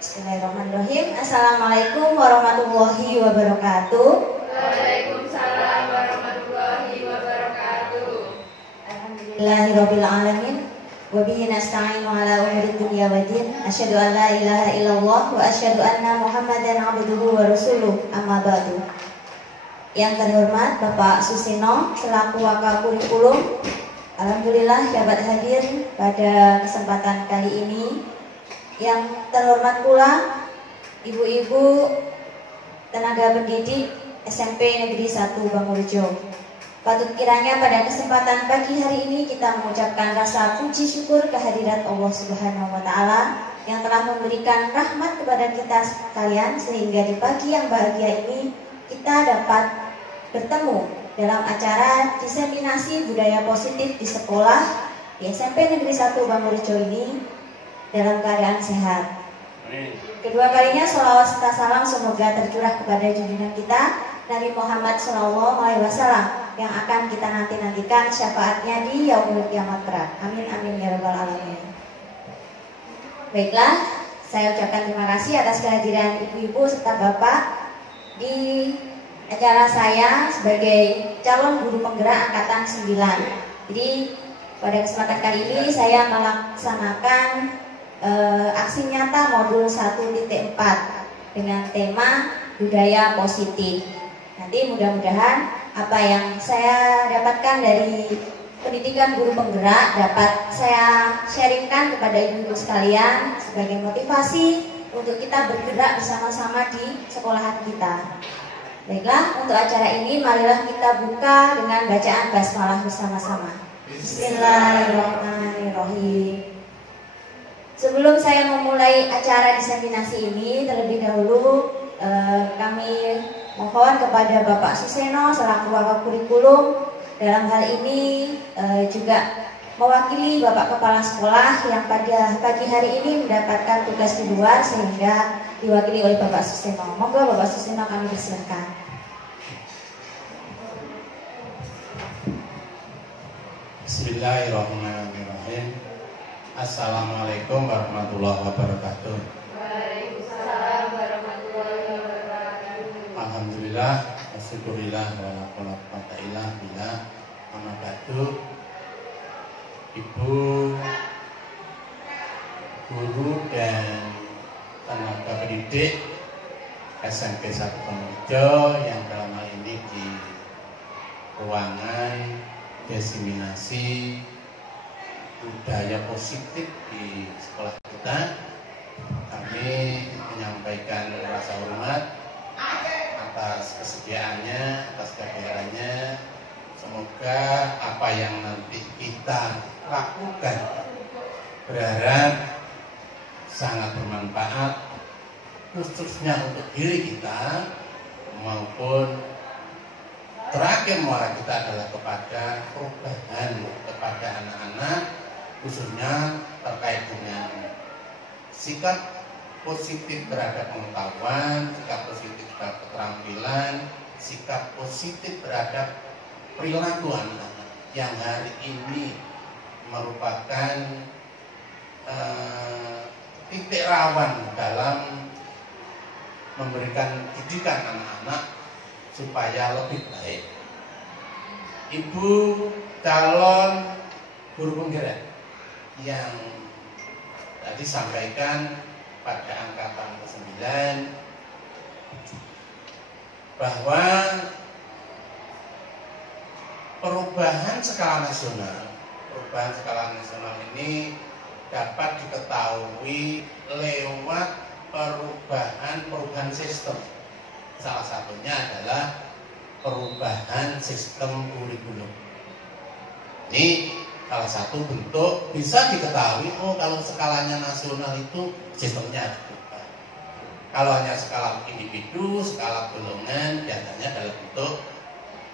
Bismillahirrahmanirrahim. Assalamualaikum warahmatullahi wabarakatuh. Waalaikumsalam warahmatullahi wabarakatuh. Alhamdulillahirabbil alamin. Wa bihi nasta'inu ala umuri dunya waddin. Asyhadu an la ilaha illallah wa asyhadu anna Muhammadan abduhu wa rasuluh. Amma ba'du. Yang terhormat Bapak Susino selaku Wakil Kurikulum, alhamdulillah dapat hadir pada kesempatan kali ini. Yang terhormat pula ibu-ibu tenaga pendidik SMP Negeri 1 Bangurjo. Patut kiranya pada kesempatan pagi hari ini kita mengucapkan rasa puji syukur kehadirat Allah Subhanahu wa taala yang telah memberikan rahmat kepada kita sekalian sehingga di pagi yang bahagia ini kita dapat bertemu dalam acara diseminasi budaya positif di sekolah di SMP Negeri 1 Bangurjo ini dalam keadaan sehat. Kedua kalinya sholawat serta salam semoga tercurah kepada junjungan kita Nabi Muhammad SAW yang akan kita nantikan syafaatnya di yaumul kiamat kelak. Amin amin ya rabbal alamin. Baiklah, saya ucapkan terima kasih atas kehadiran ibu-ibu serta bapak di acara saya sebagai calon guru penggerak angkatan 9. Jadi pada kesempatan kali ini saya melaksanakan aksi nyata modul 1.4 dengan tema budaya positif. Nanti mudah-mudahan apa yang saya dapatkan dari pendidikan guru penggerak dapat saya sharingkan kepada ibu-ibu sekalian sebagai motivasi untuk kita bergerak bersama-sama di sekolahan kita. Baiklah, untuk acara ini marilah kita buka dengan bacaan basmalah bersama-sama. Bismillahirrahmanirrahim. Sebelum saya memulai acara diseminasi ini, terlebih dahulu kami mohon kepada Bapak Suseno selaku Wakil Kurikulum dalam hal ini juga mewakili Bapak Kepala Sekolah yang pada pagi hari ini mendapatkan tugas di luar sehingga diwakili oleh Bapak Suseno. Monggo Bapak Suseno kami persilakan. Bismillahirrahmanirrahim. Assalamualaikum warahmatullahi wabarakatuh. Waalaikumsalam warahmatullahi wabarakatuh. Alhamdulillah, wasyukurillah wala quwwata illa billah. Amma ba'du. Ibu guru dan tenaga pendidik SMP 1 Bangurjo yang dalam hal ini di ruangan diseminasi budaya positif di sekolah kita, kami menyampaikan rasa hormat atas kesediaannya, atas kehadirannya. Semoga apa yang nanti kita lakukan berharap sangat bermanfaat khususnya untuk diri kita maupun terakhir muara kita adalah kepada perubahan kepada anak-anak khususnya terkait dengan sikap positif terhadap pengetahuan, sikap positif terhadap keterampilan, sikap positif terhadap perilaku anak-anak yang hari ini merupakan titik rawan dalam memberikan didikan anak-anak supaya lebih baik. Ibu calon guru penggerak yang tadi sampaikan pada angkatan ke-9 bahwa perubahan skala nasional ini dapat diketahui lewat perubahan sistem. Salah satunya adalah perubahan sistem kurikulum. Ini salah satu bentuk bisa diketahui, oh kalau skalanya nasional itu sistemnya harus berubah. Kalau hanya skala individu, skala golongan biasanya dalam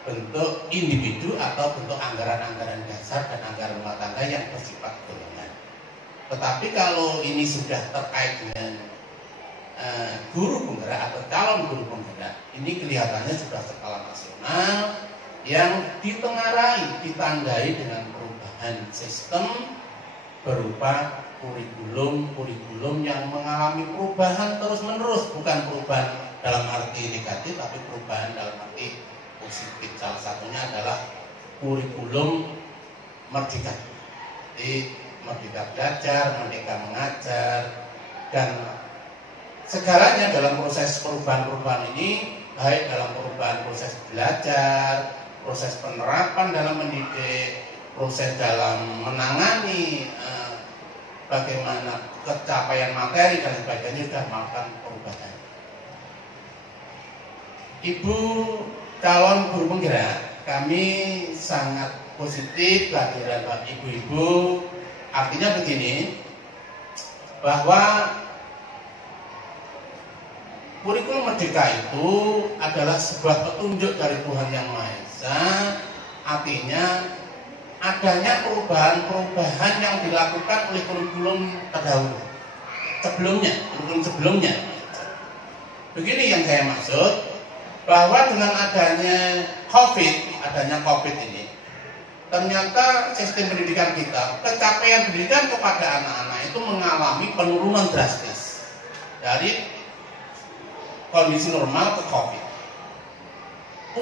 bentuk individu atau bentuk anggaran-anggaran dasar dan anggaran rumah tangga yang bersifat golongan. Tetapi kalau ini sudah terkait dengan guru penggerak atau calon guru penggerak, ini kelihatannya sudah skala nasional yang ditengarai, ditandai dengan perubahan sistem berupa kurikulum yang mengalami perubahan terus-menerus, bukan perubahan dalam arti negatif, tapi perubahan dalam arti positif. Salah satunya adalah kurikulum Merdeka. Jadi Merdeka Belajar, Merdeka Mengajar, dan segalanya dalam proses perubahan-perubahan ini, baik dalam perubahan proses belajar, proses penerapan dalam mendidik, proses dalam menangani bagaimana pencapaian materi dan sebagainya, sudah melakukan perubahan. Ibu calon guru penggerak, kami sangat positif kehadiran ibu-ibu. Artinya begini, bahwa kurikulum Merdeka itu adalah sebuah petunjuk dari Tuhan Yang Maha Esa. Artinya adanya perubahan-perubahan yang dilakukan oleh kurikulum terdahulu kurikulum sebelumnya. Begini yang saya maksud, bahwa dengan adanya COVID ini, ternyata sistem pendidikan kita, pencapaian pendidikan kepada anak-anak itu mengalami penurunan drastis dari kondisi normal ke COVID.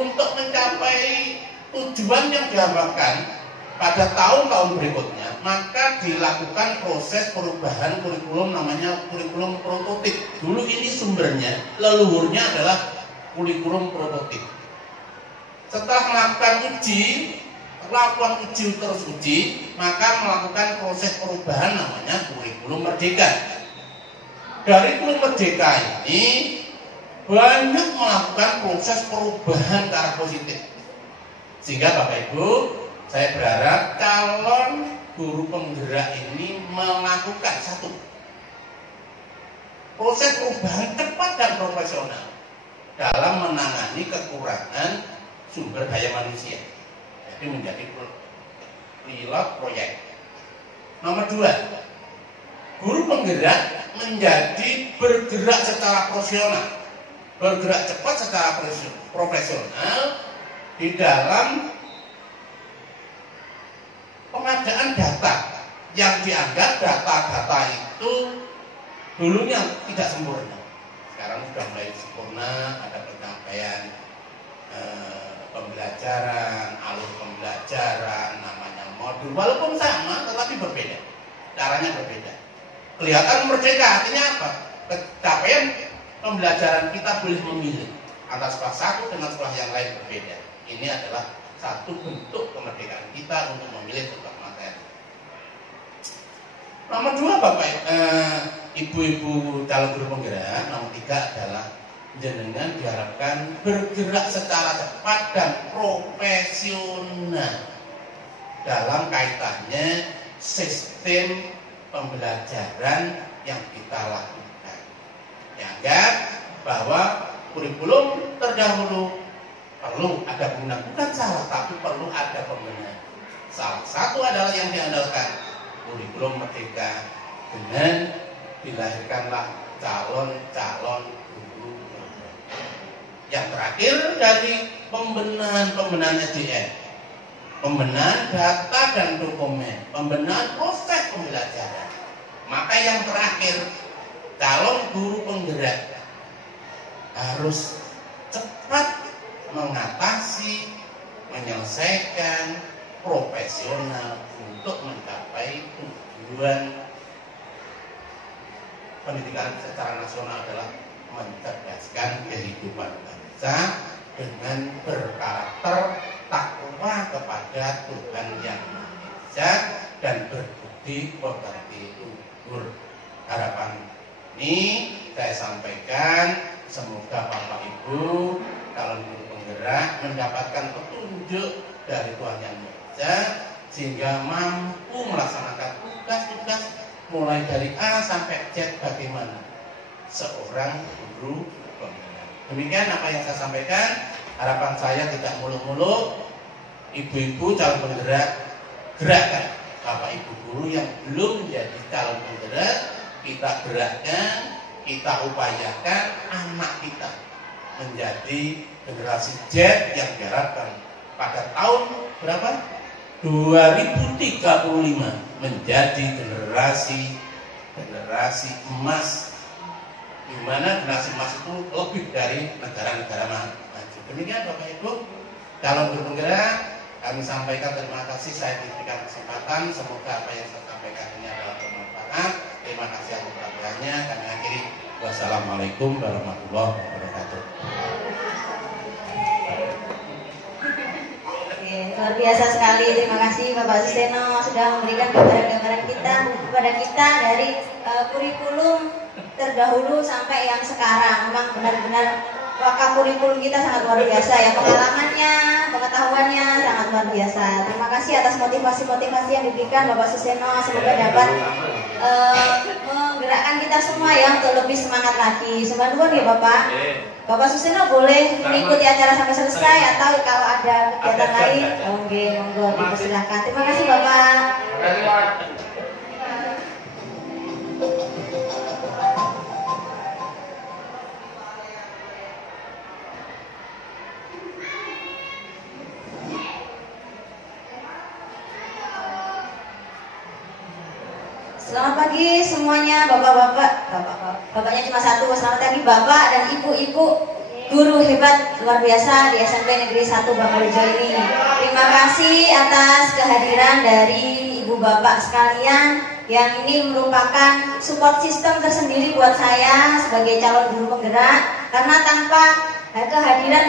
Untuk mencapai tujuan yang diharapkan pada tahun-tahun berikutnya, maka dilakukan proses perubahan kurikulum, namanya kurikulum prototip. Dulu ini sumbernya, leluhurnya adalah kurikulum prototip. Setelah melakukan uji terus uji, maka melakukan proses perubahan namanya kurikulum Merdeka. Dari kurikulum Merdeka ini banyak melakukan proses perubahan ke arah positif. Sehingga Bapak Ibu, saya berharap calon guru penggerak ini melakukan satu, proses perubahan cepat dan profesional dalam menangani kekurangan sumber daya manusia. Jadi menjadi pilot proyek. Nomor 2, guru penggerak menjadi bergerak secara profesional, bergerak cepat secara profesional di dalam pengadaan data yang dianggap data-data itu dulunya tidak sempurna. Sekarang sudah mulai sempurna, ada penyampaian pembelajaran, alur pembelajaran, namanya modul, walaupun sama tetapi berbeda, caranya berbeda. Kelihatan merdeka, artinya apa? Capaian pembelajaran kita boleh memilih antara sekolah satu dengan sekolah yang lain berbeda. Ini adalah satu bentuk kemerdekaan kita untuk memilih tentang materi. Nomor 2, Bapak Ibu-ibu calon guru penggerak, nomor 3 adalah jenengan diharapkan bergerak secara cepat dan profesional dalam kaitannya sistem pembelajaran yang kita lakukan. Dianggap bahwa kurikulum terdahulu perlu ada pembenahan, bukan salah, tapi perlu ada pembenahan. Salah satu adalah yang diandalkan kurikulum Merdeka dengan dilahirkanlah calon-calon guru. Yang terakhir dari pembenahan SDM, pembenahan data dan dokumen, pembenahan proses pembelajaran. Maka yang terakhir, calon guru penggerak harus cepat mengatasi, menyelesaikan, profesional untuk mencapai tujuan pendidikan secara nasional adalah mencerdaskan kehidupan bangsa dengan berkarakter takwa kepada Tuhan Yang Maha Esa dan berbudi pekerti luhur. Harapan ini saya sampaikan, semoga Bapak Ibu calon guru penggerak mendapatkan petunjuk dari Tuhan Yang Maha Esa sehingga mampu melaksanakan tugas-tugas mulai dari A sampai Z bagaimana seorang guru penggerak. Demikian apa yang saya sampaikan. Harapan saya tidak muluk-muluk. Ibu-ibu calon penggerak, gerakkan Bapak Ibu guru yang belum menjadi calon penggerak, kita gerakkan, kita upayakan anak kita menjadi generasi Z yang diharapkan pada tahun berapa? 2035 menjadi generasi generasi emas, di mana generasi emas itu lebih dari negara-negara maju. Demikian Bapak Ibu, calon guru penggerak, kami sampaikan terima kasih saya diberikan kesempatan. Semoga apa yang saya sampaikan ini adalah bermanfaat. Terima kasih atas perhatiannya. Kami akhiri. Wassalamualaikum warahmatullahi wabarakatuh. Oke, luar biasa sekali. Terima kasih Bapak Suseno sudah memberikan gambaran-gambaran kepada kita dari kurikulum terdahulu sampai yang sekarang. Memang benar-benar wakaf kurikulum kita sangat luar biasa ya, pengalamannya, pengetahuannya sangat luar biasa. Terima kasih atas motivasi-motivasi yang diberikan Bapak Suseno. Semoga dapat menggerakkan kita semua ya untuk lebih semangat lagi. Sembah nuwun ya Bapak. Bapak Suseno boleh mengikuti acara sampai selesai atau kalau ada kegiatan lain, oke, monggo dipersilahkan. Terima kasih Bapak. Selamat pagi semuanya, bapaknya cuma satu. Selamat pagi Bapak dan Ibu-ibu guru hebat luar biasa di SMP Negeri 1 Bangkarejo ini. Terima kasih atas kehadiran dari Ibu Bapak sekalian yang ini merupakan support system tersendiri buat saya sebagai calon guru penggerak. Karena tanpa kehadiran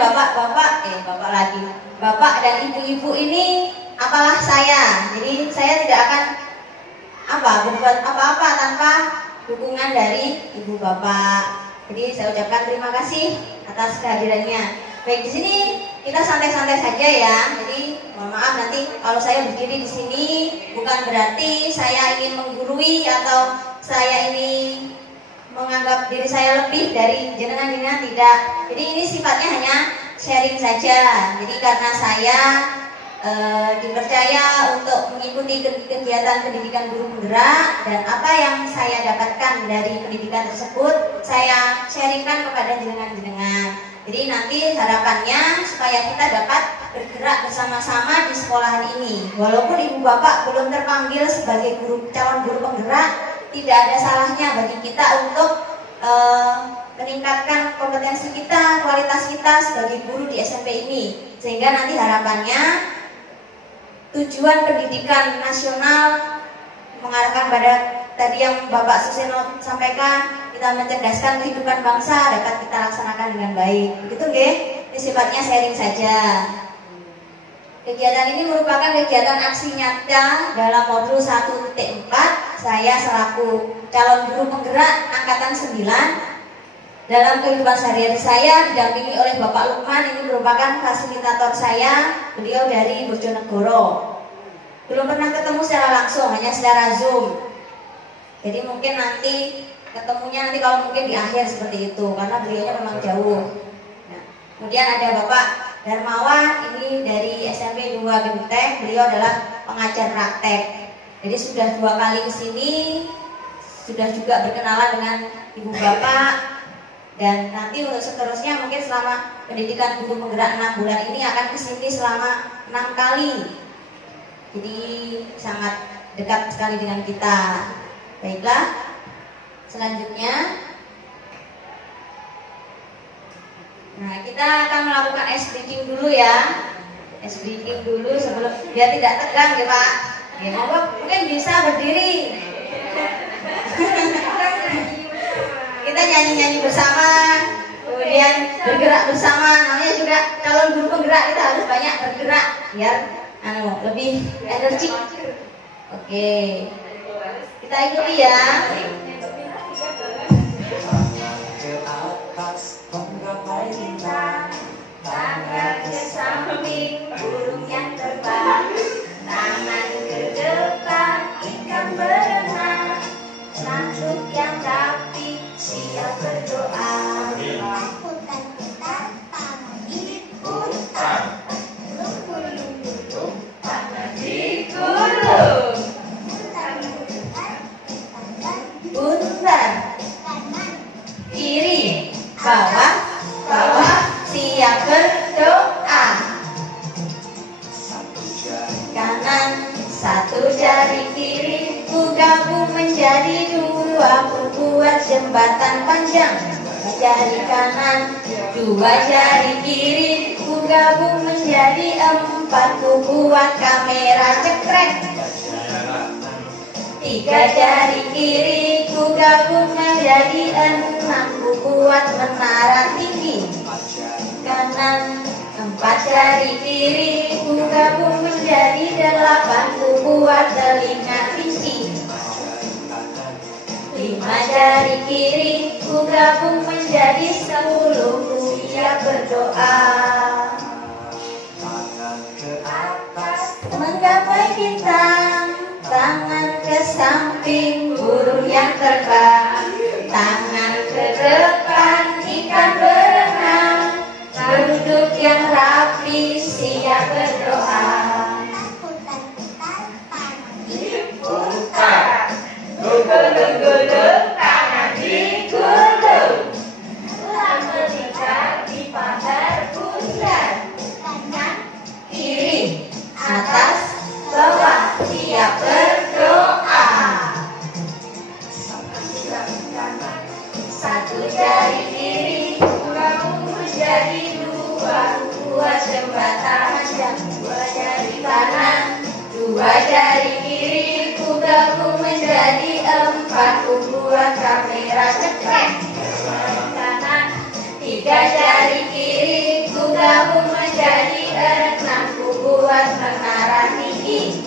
Bapak dan Ibu-ibu ini apalah saya. Jadi saya tidak akan berbuat apa-apa tanpa dukungan dari Ibu Bapak. Jadi saya ucapkan terima kasih atas kehadirannya. Baik, di sini kita santai-santai saja ya. Jadi mohon maaf nanti kalau saya berdiri di sini bukan berarti saya ingin menggurui atau saya ini menganggap diri saya lebih dari jenengan-jenengan, tidak. Jadi ini sifatnya hanya sharing saja. Jadi karena saya dipercaya untuk mengikuti kegiatan pendidikan guru penggerak dan apa yang saya dapatkan dari pendidikan tersebut saya sharingkan kepada jenengan-jenengan. Jadi nanti harapannya supaya kita dapat bergerak bersama-sama di sekolahan ini. Walaupun Ibu Bapak belum terpanggil sebagai calon guru penggerak, tidak ada salahnya bagi kita untuk meningkatkan kompetensi kita, kualitas kita sebagai guru di SMP ini. Sehingga nanti harapannya tujuan pendidikan nasional mengarahkan pada tadi yang Bapak Suseno sampaikan, kita mencerdaskan kehidupan bangsa dapat kita laksanakan dengan baik. Begitu nggih? Ini sifatnya sharing saja. Kegiatan ini merupakan kegiatan aksi nyata dalam modul 1.4. Saya selaku calon guru penggerak angkatan 9 dalam kehidupan sehari-hari saya didampingi oleh Bapak Lukman. Ini merupakan fasilitator saya, beliau dari Bojonegoro. Belum pernah ketemu secara langsung, hanya secara Zoom. Jadi mungkin nanti ketemunya kalau mungkin di akhir seperti itu, karena beliaunya memang jauh. Nah, kemudian ada Bapak Darmawan, ini dari SMP 2 Gebitek, beliau adalah pengajar praktek. Jadi sudah 2 kali ke sini, sudah juga berkenalan dengan Ibu Bapak. Dan nanti untuk seterusnya mungkin selama pendidikan guru penggerak 6 bulan ini akan kesini selama 6 kali. Jadi sangat dekat sekali dengan kita. Baiklah, selanjutnya kita akan melakukan ice breaking dulu ya. Ice breaking dulu sebelum biar tidak tegang ya Pak. Ya, mungkin bisa berdiri. Kita nyanyi-nyanyi bersama, kemudian bergerak bersama. Namanya juga calon guru penggerak, kita harus banyak bergerak biar lebih energik. Oke, kita ikuti ya. Tangan ke samping, burung yang terbang. Tangan ke depan, ikan berenang. Tanduk yang rapi, siap berdoa. Lakukan kita tangan diputar. Lunggu-lunggu, tangan digulung. jembatan panjang. Jari kanan, dua jari kiri, ku gabung menjadi empat, ku buat kamera cekrek. Tiga jari kiri, ku gabung menjadi enam, ku buat menara tinggi. Kanan, empat jari kiri, ku gabung menjadi delapan, ku buat telinga tinggi. Lima jari kiri, ku gabung menjadi 10, ku siap berdoa. Menggapai bintang, tangan ke samping, burung yang terbang. Tangan ke depan, ikan berenang. Duduk yang rapi, siap berdoa. Gulung-gulung, tangan digulung. Ulang melingkar di pagar pusat. Kanan, kiri, atas, bawah, siap berdoa. Satu jari kiri, gabung menjadi dua, buat jembatan panjang. Dua jari kanan, dua jari kiri, ku gabung menjadi empat, ku buat kamera cekrek. Kanan, tiga jari kiri, ku gabung menjadi enam, ku buat menara tinggi.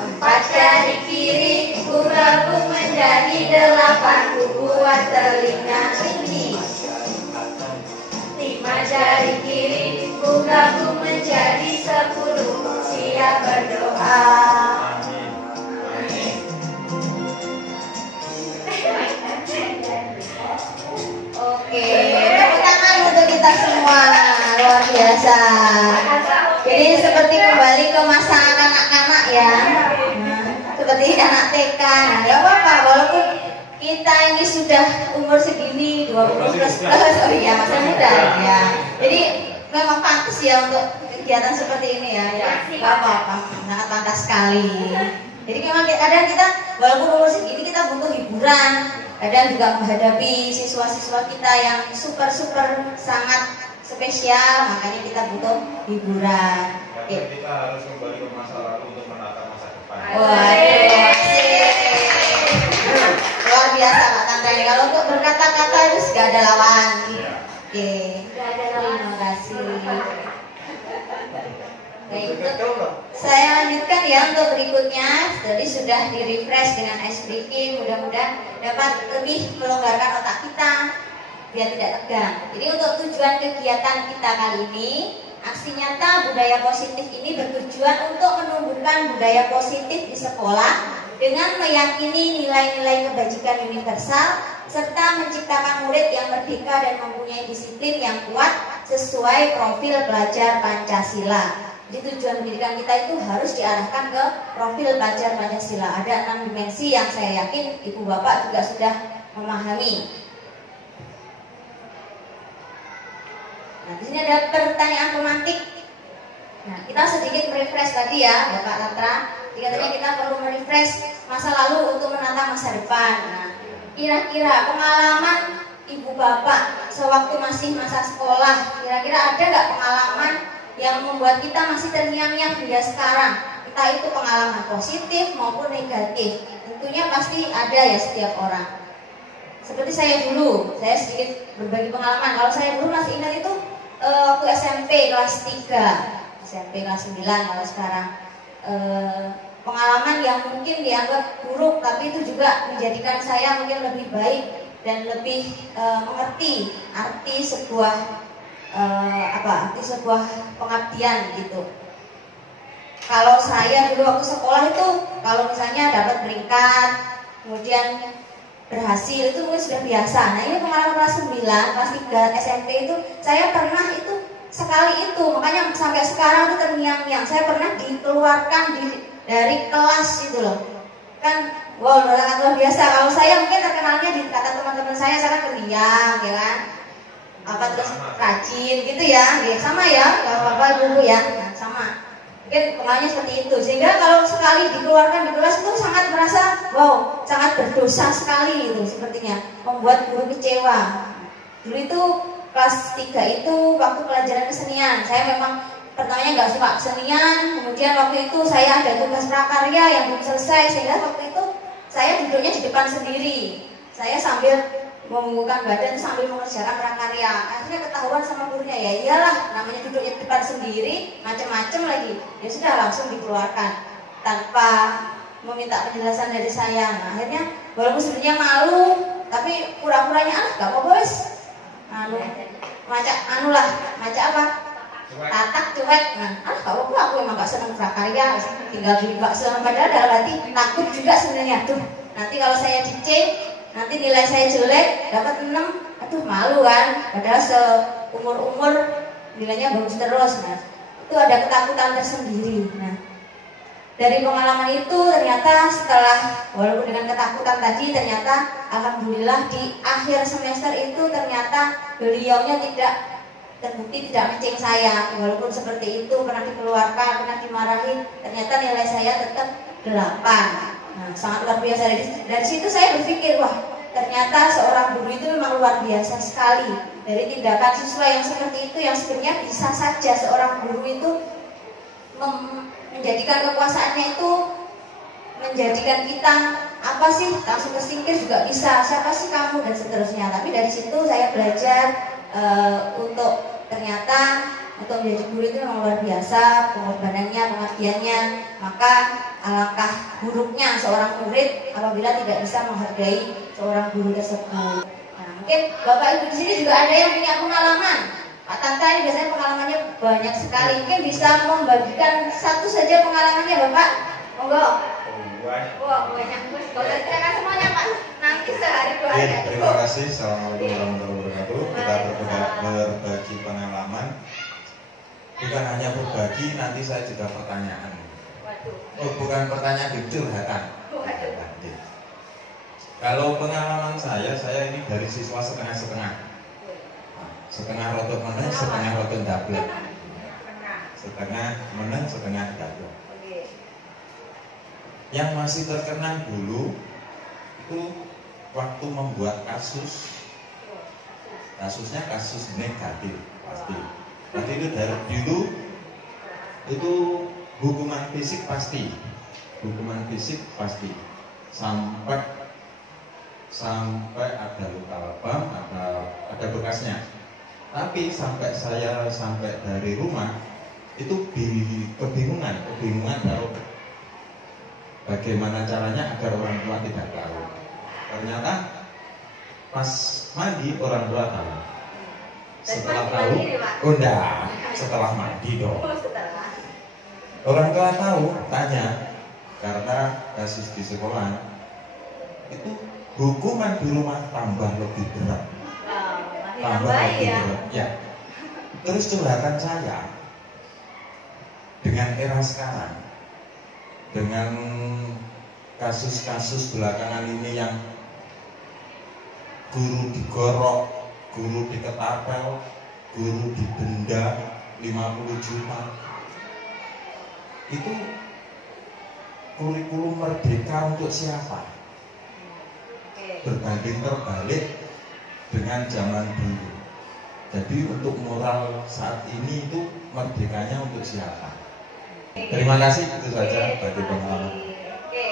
Empat jari kiri, ku gabung menjadi delapan, ku buat telinga tinggi. Lima jari kiri, ku gabung menjadi 10, siap berdoa. Oke, tepuk tangan untuk kita semua, luar biasa. Jadi seperti kembali ke masa kanak-kanak ya, seperti anak TK. Nah, gak apa-apa, walaupun kita ini sudah umur segini 20 plus, oh iya masa muda ya. Jadi memang pantas ya untuk kegiatan seperti ini ya. Gak apa-apa, sangat pantas sekali. Jadi memang kadang kita walaupun umur segini kita butuh hiburan. Kadang juga menghadapi siswa-siswa kita yang super sangat spesial, makanya kita butuh hiburan. Kadang kita harus kembali ke masa lalu untuk menata masa depan. Waduh, asik. Luar biasa Pak Tantri. Kalau untuk berkata-kata itu gak ada lawan. Oke, terima kasih. Baik, saya lanjutkan ya untuk berikutnya. Jadi sudah di-refresh dengan ice breaking, mudah-mudahan dapat lebih melonggarkan otak kita biar tidak tegang. Jadi untuk tujuan kegiatan kita kali ini, aksi nyata budaya positif ini bertujuan untuk menumbuhkan budaya positif di sekolah dengan meyakini nilai-nilai kebajikan universal serta menciptakan murid yang merdeka dan mempunyai disiplin yang kuat sesuai profil pelajar Pancasila. Jadi tujuan pendidikan kita itu harus diarahkan ke profil pelajar Pancasila. Ada 6 dimensi yang saya yakin Ibu Bapak juga sudah memahami. Nah, di sini ada pertanyaan pemantik. Nah, kita sedikit merefresh tadi ya, Bapak Tatra. Katanya kita perlu merefresh masa lalu untuk menata masa depan. Nah, kira-kira pengalaman Ibu Bapak sewaktu masih masa sekolah, kira-kira ada nggak pengalaman yang membuat kita masih terngiang-ngiang hingga sekarang? Entah itu pengalaman positif maupun negatif. Tentunya pasti ada ya setiap orang. Seperti saya dulu, saya sedikit berbagi pengalaman. Kalau saya dulu masih ingat itu waktu SMP kelas 3, SMP kelas 9 kalau sekarang. Pengalaman yang mungkin dianggap buruk, tapi itu juga menjadikan saya mungkin lebih baik dan lebih mengerti arti sebuah arti sebuah pengabdian gitu. Kalau saya dulu waktu sekolah itu, kalau misalnya dapat peringkat, kemudian berhasil, itu mungkin sudah biasa. Nah ini pengalaman kelas 9, kelas 3 SMP itu, saya pernah itu sekali itu, makanya sampai sekarang itu terngiang-ngiang. Saya pernah dikeluarkan dari kelas itu loh. Kan, wow, luar biasa. Kalau saya mungkin terkenalnya di kata teman-teman saya kan pendiam, ya kan? Apa terus rajin gitu ya, sama ya, kalau bapak dulu ya, nah, sama. Mungkin pengaruhnya seperti itu. Sehingga kalau sekali dikeluarkan di kelas itu sangat merasa wow, sangat berdosa sekali itu sepertinya, membuat guru kecewa. Dulu itu kelas 3 itu waktu pelajaran kesenian, saya memang pertamanya nggak suka kesenian. Kemudian waktu itu saya ada tugas prakarya yang belum selesai, sehingga waktu itu saya duduknya di depan sendiri. Saya sambil membungkukkan badan sambil mengerjakan prakarya. Akhirnya ketahuan sama gurunya, ya iyalah, namanya duduknya di depan sendiri, macam-macam lagi. Ya sudah, langsung dikeluarkan tanpa meminta penjelasan dari saya. Nah, akhirnya walaupun sebenarnya malu, tapi pura-puranya gak apa-apa wes. Maca apa? Tatak cuek. Nah, gak apa-apa, aku emang gak seneng prakarya, tinggal di bakso. Padahal dalam hati takut juga sebenarnya. Tuh, nanti kalau saya di C, nanti nilai saya jelek, dapat 6, aduh malu kan. Padahal seumur-umur nilainya bagus terus. Nah, itu ada ketakutan tersendiri. Nah, dari pengalaman itu ternyata setelah walaupun dengan ketakutan tadi, ternyata alhamdulillah di akhir semester itu ternyata beliaunya tidak terbukti tidak menceng saya. Walaupun seperti itu, pernah dikeluarkan, pernah dimarahi, ternyata nilai saya tetap 8. Nah, sangat luar biasa. Dari situ saya berpikir, wah ternyata seorang guru itu memang luar biasa sekali. Dari tindakan siswa yang seperti itu, yang sebenarnya bisa saja seorang guru itu menjadikan kekuasaannya itu menjadikan kita apa sih, langsung tersingkir juga bisa, siapa sih kamu, dan seterusnya. Tapi dari situ saya belajar untuk ternyata untuk menjadi guru itu memang luar biasa, pengorbanannya, pengabdiannya. Maka alangkah buruknya seorang murid apabila tidak bisa menghargai seorang guru tersebut. Nah, mungkin Bapak Ibu di sini juga ada yang punya pengalaman. Pak Tanta ini biasanya pengalamannya banyak sekali. Mungkin bisa membagikan satu saja pengalamannya, Bapak. Monggo. Wah, banyak. Kalau ceritakan semuanya, Pak. Nanti sehari 2 hari. Terima kasih. Assalamualaikum warahmatullahi wabarakatuh. Kita berbagi pengalaman. Bukan hanya berbagi, nanti saya juga pertanyaan. Oh, bukan pertanyaan, curhatan. Kalau pengalaman saya ini dari siswa setengah-setengah. Setengah rotot meneng, setengah rotot dablek. Setengah meneng, setengah dablek. Yang masih terkenang dulu itu waktu membuat kasusnya kasus negatif pasti. Tapi itu dari dulu itu hukuman fisik pasti, sampai ada luka lebam, ada bekasnya. Tapi sampai dari rumah itu kebingungan kalau bagaimana caranya agar orang tua tidak tahu. Ternyata pas mandi orang tua tahu. Setelah tahu, setelah mandi dong. Orang tua tahu, tanya, karena kasus di sekolah itu hukuman di rumah tambah lebih berat. Ya. Terus curhatan saya dengan era sekarang, dengan kasus-kasus belakangan ini yang guru digorok, guru diketapel, guru didenda 50 juta. Itu kurikulum merdeka untuk siapa? Berbanding terbalik dengan zaman dulu. Jadi untuk moral saat ini itu merdekanya untuk siapa? Terima kasih, itu saja bagi pengalaman. Oke,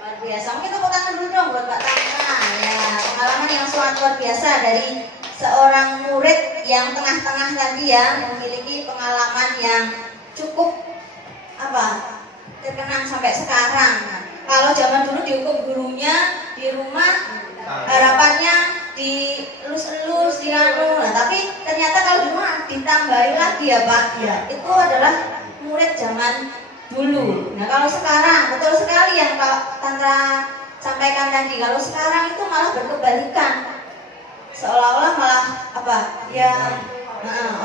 luar biasa. Mungkin tepuk tangan dulu dong buat Pak Tanta. Ya, pengalaman yang sangat luar biasa dari seorang murid yang tengah-tengah tadi ya, memiliki pengalaman yang cukup terkenang sampai sekarang. Kalau zaman dulu dihukum gurunya di rumah, harapannya dielus-elus, nah, tapi ternyata kalau di rumah ditambahi lagi ya Pak, ya itu adalah murid zaman dulu. Nah kalau sekarang betul sekali yang Pak Tanta sampaikan tadi, kalau sekarang itu malah berkebalikan, seolah-olah malah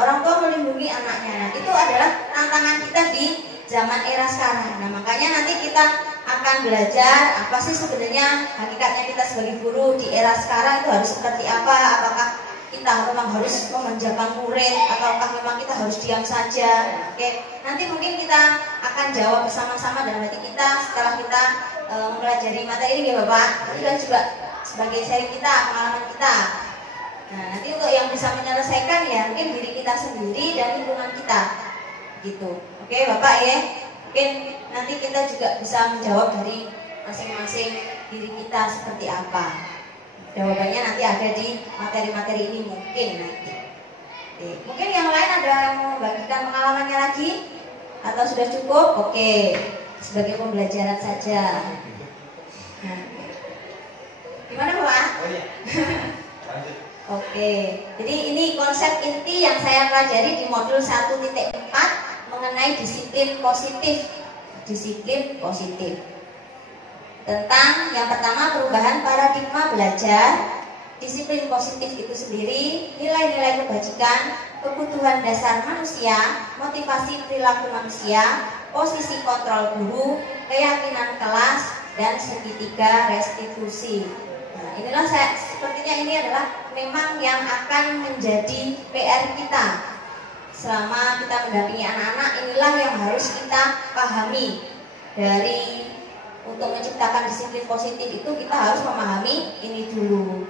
orang tua melindungi anaknya. Nah, itu adalah tantangan kita di zaman era sekarang. Nah makanya nanti kita akan belajar apa sih sebenarnya hakikatnya kita sebagai guru di era sekarang itu harus seperti apa. Apakah kita memang harus memanjakan murid ataukah memang kita harus diam saja. Oke, nanti mungkin kita akan jawab bersama-sama dalam hati kita setelah kita mempelajari materi ini ya Bapak. Kita juga sebagai sharing kita, pengalaman kita. Nah, nanti untuk yang bisa menyelesaikan ya mungkin diri kita sendiri dan lingkungan kita gitu. Oke Bapak ya, mungkin nanti kita juga bisa menjawab dari masing-masing diri kita seperti apa. Jawabannya nanti ada di materi-materi ini mungkin nanti. Oke. Mungkin yang lain ada yang mau membagikan pengalamannya lagi atau sudah cukup? Oke, sebagai pembelajaran saja. Nah. Gimana Pak? Oh iya. Lanjut. Oke, jadi ini konsep inti yang saya pelajari di modul 1.4 mengenai disiplin positif. Disiplin positif. Tentang yang pertama perubahan paradigma belajar. Disiplin positif itu sendiri nilai-nilai kebajikan, kebutuhan dasar manusia, motivasi perilaku manusia, posisi kontrol guru, keyakinan kelas, dan segitiga restitusi. Nah, inilah sepertinya ini adalah memang yang akan menjadi PR kita selama kita mendampingi anak-anak. Inilah yang harus kita pahami. Dari untuk menciptakan disiplin positif itu kita harus memahami ini dulu.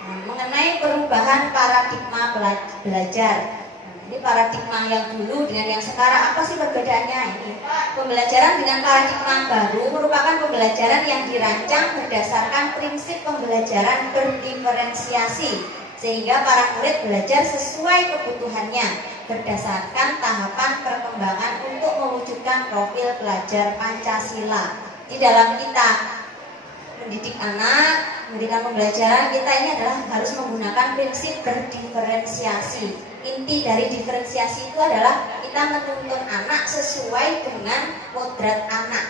Nah, mengenai perubahan paradigma belajar. Nah, ini paradigma yang dulu dengan yang sekarang apa sih perbedaannya ini? Pembelajaran dengan paradigma baru merupakan pembelajaran yang dirancang berdasarkan prinsip pembelajaran berdiferensiasi sehingga para murid belajar sesuai kebutuhannya berdasarkan tahapan perkembangan untuk mewujudkan profil pelajar Pancasila. Di dalam kita mendidik anak, memberikan pembelajaran, kita ini adalah harus menggunakan prinsip berdiferensiasi. Inti dari diferensiasi itu adalah kita menuntun anak sesuai dengan kodrat anak.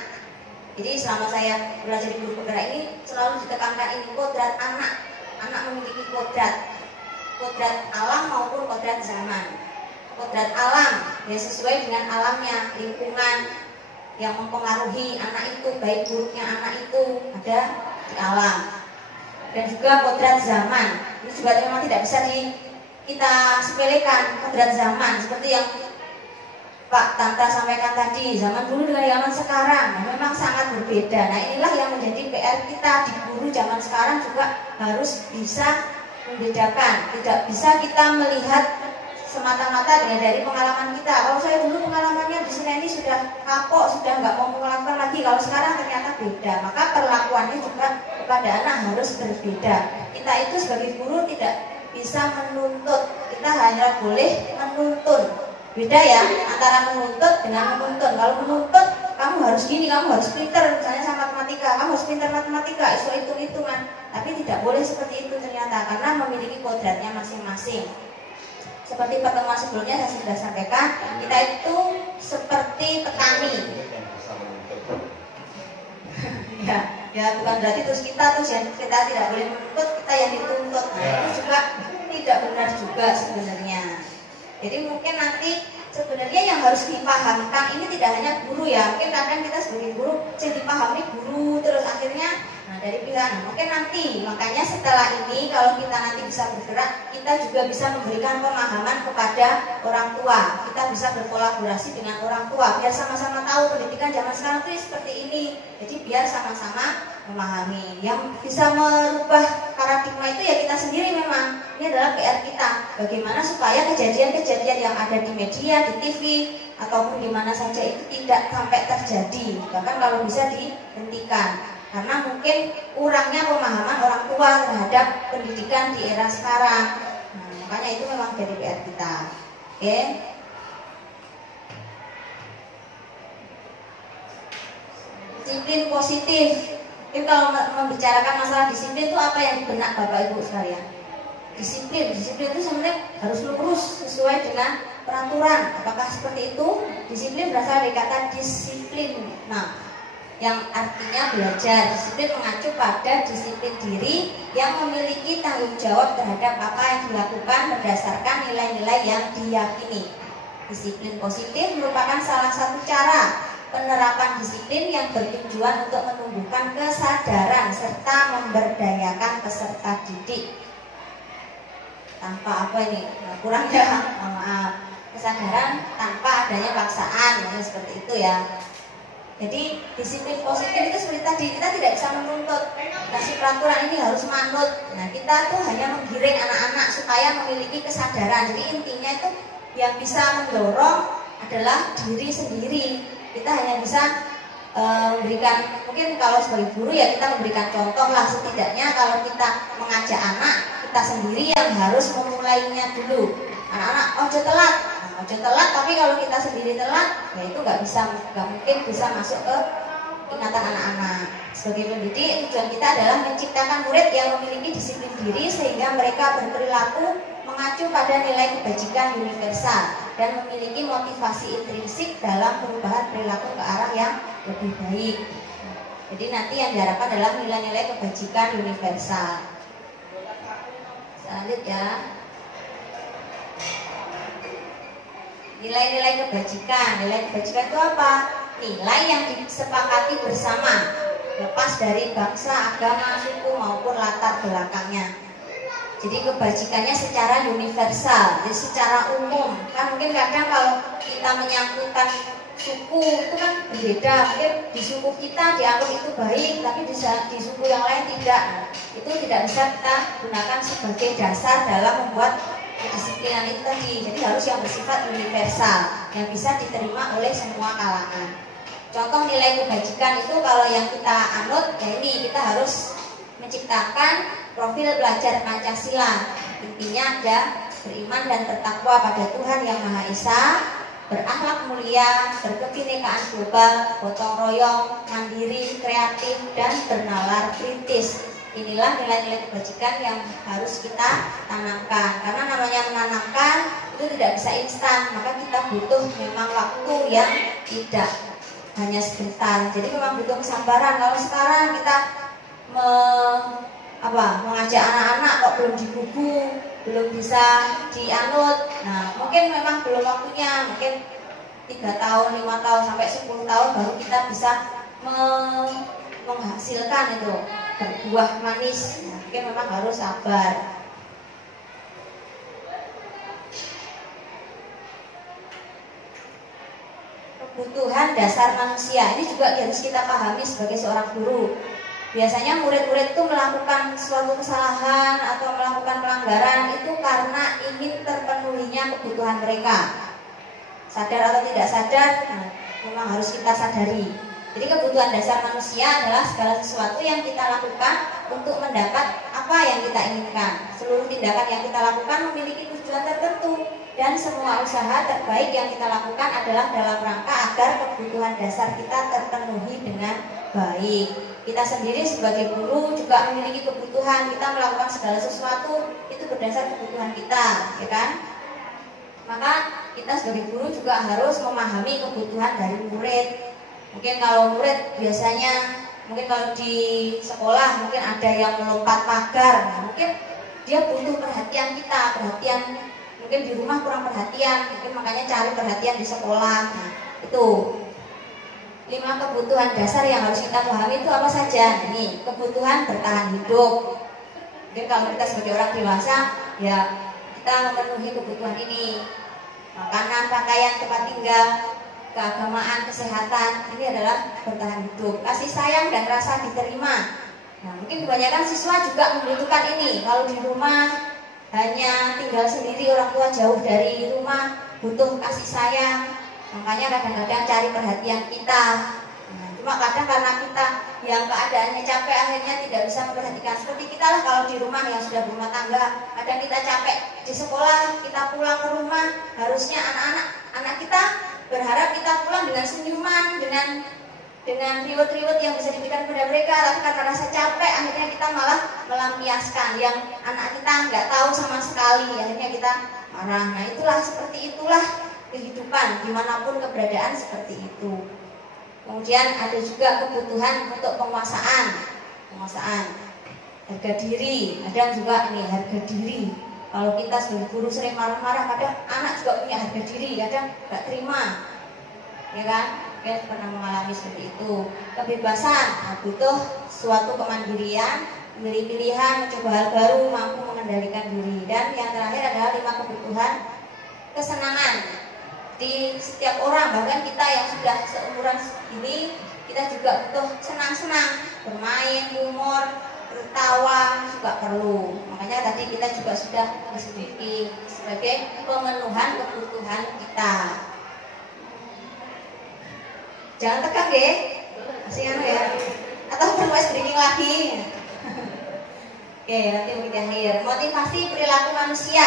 Jadi selama saya belajar di guru penggerak ini selalu ditekankan ini kodrat anak. Anak memiliki kodrat alam maupun kodrat zaman. Kodrat alam ya sesuai dengan alamnya, lingkungan yang mempengaruhi anak itu, baik buruknya anak itu ada di alam. Dan juga kodrat zaman ini juga memang tidak bisa kita sepelekan. Kodrat zaman seperti yang Pak Tanta sampaikan tadi, zaman dulu dengan zaman sekarang memang sangat berbeda. Nah inilah yang menjadi PR kita di guru zaman sekarang juga harus bisa membedakan. Tidak bisa kita melihat semata-mata dari pengalaman kita. Kalau saya dulu pengalamannya di sini ini sudah kapok, sudah nggak mau melakukan lagi. Kalau sekarang ternyata beda, maka perlakuannya juga kepada anak harus berbeda. Kita itu sebagai guru tidak bisa menuntut, kita hanya boleh menuntun. Beda ya antara menuntut dengan menuntun. Kalau menuntut, kamu harus gini, kamu harus pinter, misalnya sama matematika, kamu harus pinter matematika, iso hitung-hitungan. Tapi tidak boleh seperti itu ternyata, karena memiliki kodratnya masing-masing. Seperti pertemuan sebelumnya saya sudah sampaikan, kita itu seperti petani. ya bukan berarti terus kita tidak boleh menuntut, kita yang dituntut. Nah itu juga tidak benar juga sebenarnya. Jadi mungkin nanti sebenarnya yang harus dipahamkan ini tidak hanya guru ya. Mungkin kadang kita sebagai guru yang dipahami guru terus akhirnya dari pilihan. Mungkin nanti makanya setelah ini kalau kita nanti bisa bergerak, kita juga bisa memberikan pemahaman kepada orang tua. Kita bisa berkolaborasi dengan orang tua biar sama-sama tahu pendidikan zaman sekarang itu seperti ini. Jadi biar sama-sama memahami. Yang bisa merubah paradigma itu ya kita sendiri memang. Ini adalah PR kita. Bagaimana supaya kejadian-kejadian yang ada di media, di TV ataupun di mana saja itu tidak sampai terjadi. Bahkan kalau bisa dihentikan. Karena mungkin kurangnya pemahaman orang tua terhadap pendidikan di era sekarang. Nah, makanya itu memang jadi PR kita. Oke. Disiplin positif. Jadi kalau membicarakan masalah disiplin itu apa yang di benak Bapak Ibu sekalian? Disiplin itu sebenarnya harus lurus sesuai dengan peraturan. Apakah seperti itu? Disiplin berasal dari kata disiplin. Nah, yang artinya belajar. Disiplin mengacu pada disiplin diri yang memiliki tanggung jawab terhadap apa yang dilakukan berdasarkan nilai-nilai yang diyakini. Disiplin positif merupakan salah satu cara penerapan disiplin yang bertujuan untuk menumbuhkan kesadaran serta memberdayakan peserta didik. Tanpa apa ini? Kurang ya, maaf. Kesadaran tanpa adanya paksaan, seperti itu ya. Jadi disiplin positif itu seperti tadi, kita tidak bisa menuntut kasih peraturan ini harus manut. Nah, kita tuh hanya menggiring anak-anak supaya memiliki kesadaran. Jadi intinya itu yang bisa mendorong adalah diri sendiri. Kita hanya bisa memberikan, mungkin kalau sebagai guru ya kita memberikan contoh lah, setidaknya kalau kita mengajak anak, kita sendiri yang harus memulainya dulu. Anak-anak ojo telat, ojo telat, tapi kalau kita sendiri telat, ya itu nggak mungkin bisa masuk ke ingatan anak-anak. Sebagai pendidik, tujuan kita adalah menciptakan murid yang memiliki disiplin diri sehingga mereka berperilaku mengacu pada nilai kebajikan universal dan memiliki motivasi intrinsik dalam perubahan perilaku ke arah yang lebih baik. Jadi nanti yang diharapkan adalah nilai-nilai kebajikan universal. Lanjut ya. Nilai-nilai kebajikan. Nilai kebajikan itu apa? Nilai yang disepakati bersama, lepas dari bangsa, agama, suku maupun latar belakangnya. Jadi kebajikannya secara universal, jadi secara umum. Kan mungkin kadang kalau kita menyangkutkan suku itu kan berbeda. Mungkin di suku kita dianggap itu baik, tapi di suku yang lain tidak. Itu tidak bisa kita gunakan sebagai dasar dalam membuat kedisiplinan itu tadi. Jadi harus yang bersifat universal, yang bisa diterima oleh semua kalangan. Contoh nilai kebajikan itu kalau yang kita anut, ya ini kita harus menciptakan profil belajar Pancasila. Intinya ada beriman dan bertakwa pada Tuhan Yang Maha Esa, berakhlak mulia, berkebinekaan global, gotong royong, mandiri, kreatif, dan bernalar kritis. Inilah nilai-nilai kebajikan yang harus kita tanamkan. Karena namanya menanamkan itu tidak bisa instan, maka kita butuh memang waktu yang tidak hanya sebentar. Jadi memang butuh kesabaran. Kalau sekarang kita mengajak anak-anak kok belum digugu, belum bisa dianut. Nah, mungkin memang belum waktunya. Mungkin 3 tahun, 5 tahun sampai 10 tahun baru kita bisa menghasilkan itu berbuah manis. Nah, mungkin memang harus sabar. Kebutuhan dasar manusia ini juga harus kita pahami sebagai seorang guru. Biasanya murid-murid itu melakukan suatu kesalahan atau melakukan pelanggaran itu karena ingin terpenuhinya kebutuhan mereka. Sadar atau tidak sadar, memang harus kita sadari. Jadi kebutuhan dasar manusia adalah segala sesuatu yang kita lakukan untuk mendapat apa yang kita inginkan. Seluruh tindakan yang kita lakukan memiliki tujuan tertentu, dan semua usaha terbaik yang kita lakukan adalah dalam rangka agar kebutuhan dasar kita terpenuhi dengan baik. Kita sendiri sebagai guru juga memiliki kebutuhan. Kita melakukan segala sesuatu itu berdasar kebutuhan kita, ya kan? Maka kita sebagai guru juga harus memahami kebutuhan dari murid. Mungkin kalau murid biasanya, mungkin kalau di sekolah mungkin ada yang melompat pagar, mungkin dia butuh perhatian kita, mungkin di rumah kurang perhatian, mungkin makanya cari perhatian di sekolah. Nah, itu 5 kebutuhan dasar yang harus kita pahami itu apa saja. Ini kebutuhan bertahan hidup. Mungkin kalau kita sebagai orang dewasa, ya kita memenuhi kebutuhan ini. Makanan, pakaian, tempat tinggal, keagamaan, kesehatan, ini adalah bertahan hidup. Kasih sayang dan rasa diterima. Nah, mungkin kebanyakan siswa juga membutuhkan ini. Kalau di rumah hanya tinggal sendiri, orang tua jauh dari rumah, butuh kasih sayang. Makanya kadang-kadang cari perhatian kita. Nah, cuma kadang karena kita yang keadaannya capek akhirnya tidak bisa memperhatikan. Seperti kita lah kalau di rumah yang sudah berumah tangga, kadang kita capek di sekolah, kita pulang ke rumah, harusnya anak kita berharap kita pulang dengan senyuman, dengan riwet-riwet yang bisa diberikan kepada mereka. Tapi karena rasa capek, akhirnya kita malah melampiaskan yang anak kita nggak tahu sama sekali. Akhirnya kita marah. Nah, seperti itulah kehidupan dimanapun keberadaan seperti itu. Kemudian ada juga kebutuhan untuk penguasaan, harga diri. Ada juga nih harga diri. Kalau kita sebagai guru sering marah-marah, kadang anak juga punya harga diri, kadang nggak terima, ya kan? mungkin pernah mengalami seperti itu. Kebebasan, butuh suatu kemandirian, memilih pilihan, mencoba hal baru, mampu mengendalikan diri. Dan yang terakhir adalah 5 kebutuhan kesenangan. Di setiap orang, bahkan kita yang sudah seumuran segini, kita juga butuh senang-senang, bermain, humor, tertawa juga perlu. Makanya tadi kita juga sudah disebut sebagai pemenuhan kebutuhan kita. Jangan tegang ya, masih anu ya. Atau perlu streaming lagi. Oke, nanti mungkin akhir. Motivasi perilaku manusia.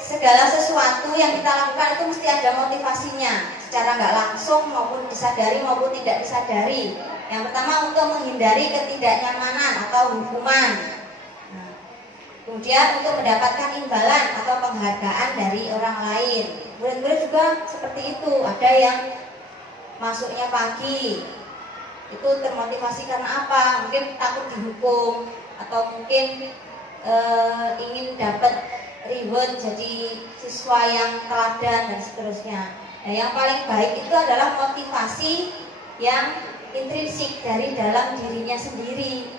Segala sesuatu yang kita lakukan itu mesti ada motivasinya, secara nggak langsung maupun disadari maupun tidak disadari. Yang pertama untuk menghindari ketidaknyamanan atau hukuman. Kemudian untuk mendapatkan imbalan atau penghargaan dari orang lain. Murid-murid juga seperti itu. Ada yang masuknya pagi, itu termotivasi karena apa? Mungkin takut dihukum atau mungkin ingin dapat reward jadi siswa yang teladan dan seterusnya. Nah, yang paling baik itu adalah motivasi yang intrinsik dari dalam dirinya sendiri,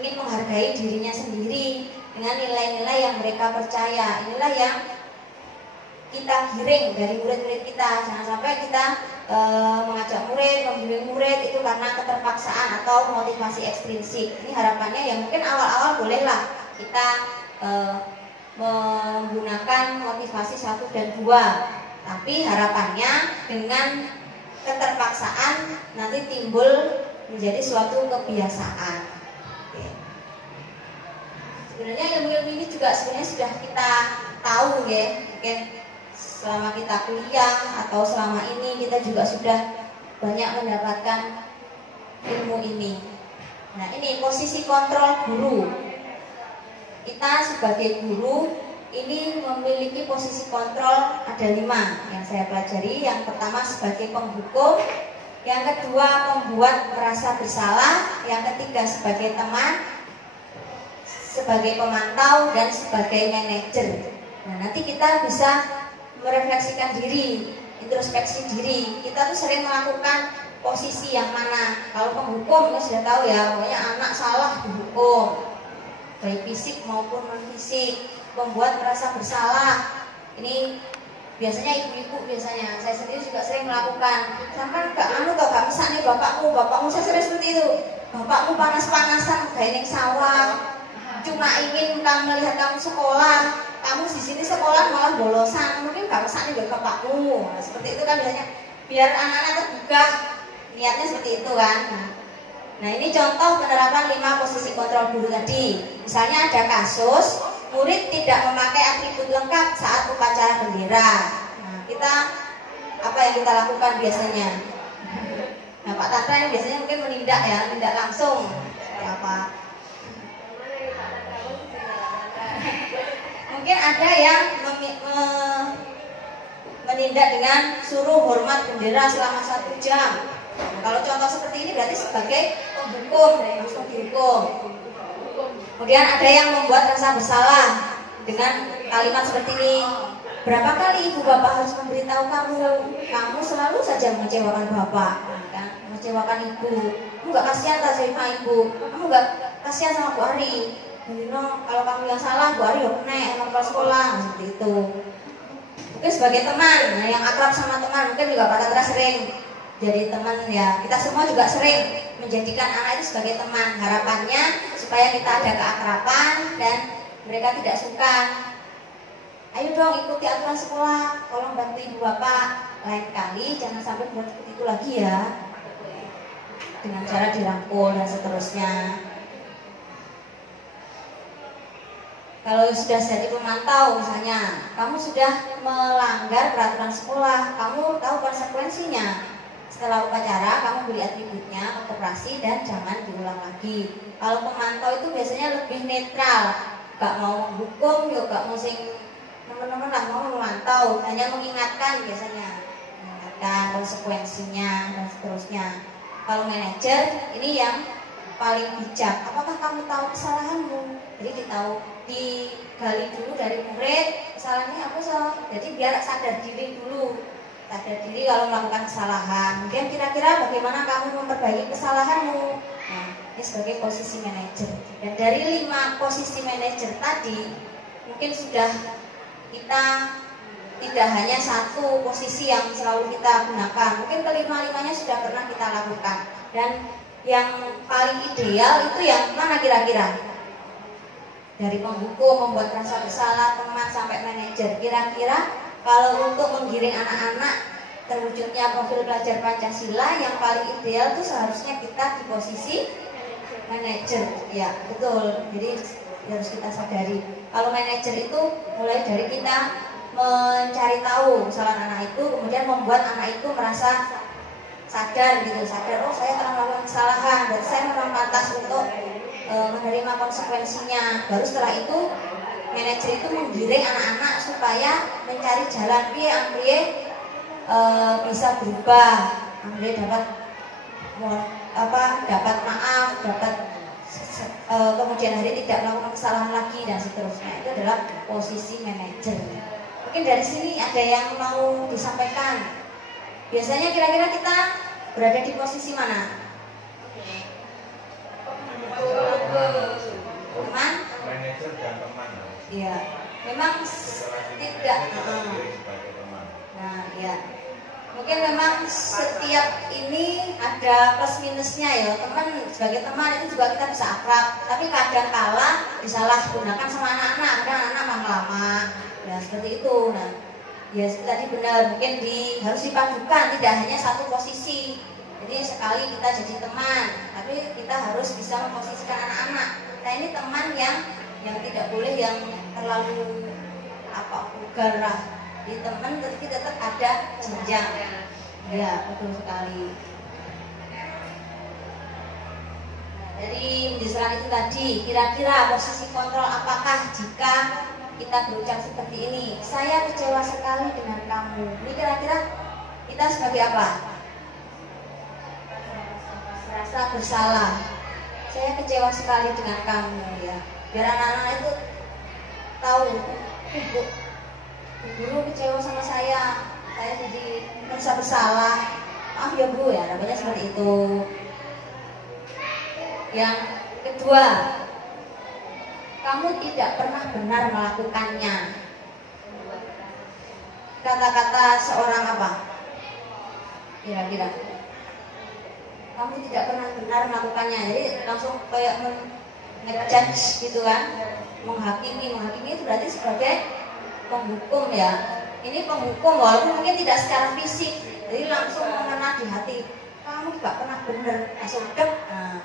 ingin menghargai dirinya sendiri dengan nilai-nilai yang mereka percaya. Inilah yang kita giring dari murid-murid kita. Jangan sampai kita mengajak murid, membimbing murid itu karena keterpaksaan atau motivasi ekstrinsik. Ini harapannya ya mungkin awal-awal bolehlah kita menggunakan motivasi 1 dan 2, tapi harapannya dengan keterpaksaan nanti timbul menjadi suatu kebiasaan. Sebenarnya ilmu-ilmu ini juga sebenarnya sudah kita tahu ya, mungkin selama kita kuliah atau selama ini kita juga sudah banyak mendapatkan ilmu ini. Nah, ini posisi kontrol guru. Kita sebagai guru ini memiliki posisi kontrol ada 5 yang saya pelajari. Yang pertama sebagai penghukum, yang kedua membuat merasa bersalah, yang ketiga sebagai teman, sebagai pemantau, dan sebagai manajer. Nah, nanti kita bisa merefleksikan diri, introspeksi diri. Kita tuh sering melakukan posisi yang mana. Kalau penghukum kita sudah tahu ya, pokoknya anak salah dihukum, baik fisik maupun non fisik. Membuat merasa bersalah, ini biasanya ibu-ibu biasanya, saya sendiri juga sering melakukan. Sampai gak gak bisa nih bapakmu saya sering seperti itu. Bapakmu panas-panasan gaining sawah, cuma ingin kamu melihat kamu sekolah, kamu di sini sekolah malah bolosan, mungkin gak bisa nih bapakmu. Nah, seperti itu kan biasanya, biar anak-anak tergugah, niatnya seperti itu kan. Nah, ini contoh penerapan 5 posisi kontrol guru tadi. Misalnya ada kasus murid tidak memakai atribut lengkap saat upacara bendera. Nah, kita apa yang kita lakukan biasanya? Nah, Pak Tatra yang biasanya mungkin menindak langsung. Seperti apa? Mungkin ada yang menindak dengan suruh hormat bendera selama 1 jam. Nah, kalau contoh seperti ini berarti sebagai penghukum, langsung dihukum. Kemudian ada yang membuat rasa bersalah dengan kalimat seperti ini. Berapa kali ibu bapak harus memberitahu kamu selalu saja mengecewakan bapak, kan? Mengecewakan ibu. Kamu gak kasihan tak sama ibu? Kamu gak kasihan sama Bu Ari? Kalau kamu yang salah, Bu Ari yuk kena sama kepala sekolah, seperti itu. Mungkin sebagai teman, nah yang akrab sama teman, mungkin juga Pak Tatra sering jadi teman ya. Kita semua juga sering menjadikan anak itu sebagai teman. Harapannya supaya kita ada keakraban dan mereka tidak suka. Ayo dong ikuti aturan sekolah, tolong bantu ibu bapak. Lain kali jangan sampai buat seperti itu lagi ya, dengan cara dirangkul dan seterusnya. Kalau sudah jadi pemantau misalnya, kamu sudah melanggar peraturan sekolah, kamu tahu konsekuensinya. Setelah upacara, kamu beli atributnya, operasi, dan jangan diulang lagi. Kalau pemantau itu biasanya lebih netral, gak mau menghukum, juga gak mau sing teman-teman lah, mau memantau, hanya mengingatkan biasanya, mengingatkan konsekuensinya dan seterusnya. Kalau manajer ini yang paling bijak. Apakah kamu tahu kesalahanmu? Jadi digali dulu dari murid, kesalahannya apa salah. Jadi biar sadar diri dulu. sadar diri kalau melakukan kesalahan. Kemudian kira-kira bagaimana kamu memperbaiki kesalahanmu. Nah, ini sebagai posisi manajer. Dan dari 5 posisi manajer tadi, mungkin sudah kita tidak hanya satu posisi yang selalu kita gunakan. Mungkin kelima-limanya sudah pernah kita lakukan. Dan yang paling ideal itu yang mana kira-kira? Dari penghukum, membuat rasa bersalah, teman, sampai manajer. Kira-kira kalau untuk menggiring anak-anak terwujudnya profil pelajar Pancasila, yang paling ideal itu seharusnya kita di posisi manajer. Ya, betul. Jadi harus kita sadari. Kalau manajer itu mulai dari kita mencari tahu kesalahan anak itu, kemudian membuat anak itu merasa sadar gitu, sadar, oh saya telah melakukan kesalahan dan saya memang pantas untuk menerima konsekuensinya. Baru setelah itu manajer itu menggiring anak-anak supaya mencari jalan piye bisa berubah, dapat dapat maaf, dapat kemudian hari tidak melakukan kesalahan lagi dan seterusnya. Itu adalah posisi manajer. Mungkin dari sini ada yang mau disampaikan. Biasanya kira-kira kita berada di posisi mana? Teman? Manajer dan teman. Iya. Memang tidak. Nah, ya. Mungkin memang setiap ini ada plus minusnya ya. Teman sebagai teman itu juga kita bisa akrab. Tapi kadang kala disalahgunakan sama anak-anak. Kadang anak-anak lama-lama. Ya seperti itu. Nah, ya tadi benar, mungkin harus dipadukan, tidak hanya satu posisi. Jadi sekali kita jadi teman, tapi kita harus bisa memposisikan anak-anak. Nah ini teman yang tidak boleh yang terlalu vulgar lah. Di teman tapi tetap ada jenjang. Ya betul sekali. Nah, dari penjelasan itu tadi, kira-kira posisi kontrol apakah jika kita berucap seperti ini, saya kecewa sekali dengan kamu. Ini kira-kira kita sebagai apa? Rasa bersalah. Saya kecewa sekali dengan kamu ya. Biar anak-anak itu tahu, ibu guru kecewa sama saya jadi merasa bersalah. Maaf ya bu ya, namanya seperti itu. Yang kedua, kamu tidak pernah benar melakukannya. Kata-kata seorang apa? Kira-kira kamu tidak pernah benar melakukannya. Jadi langsung kayak ngejudge gitu kan, menghakimi itu berarti sebagai penghukum ya. Ini penghukum walaupun mungkin tidak secara fisik, jadi langsung mengena di hati. Kamu tidak pernah benar, langsung dek. Nah,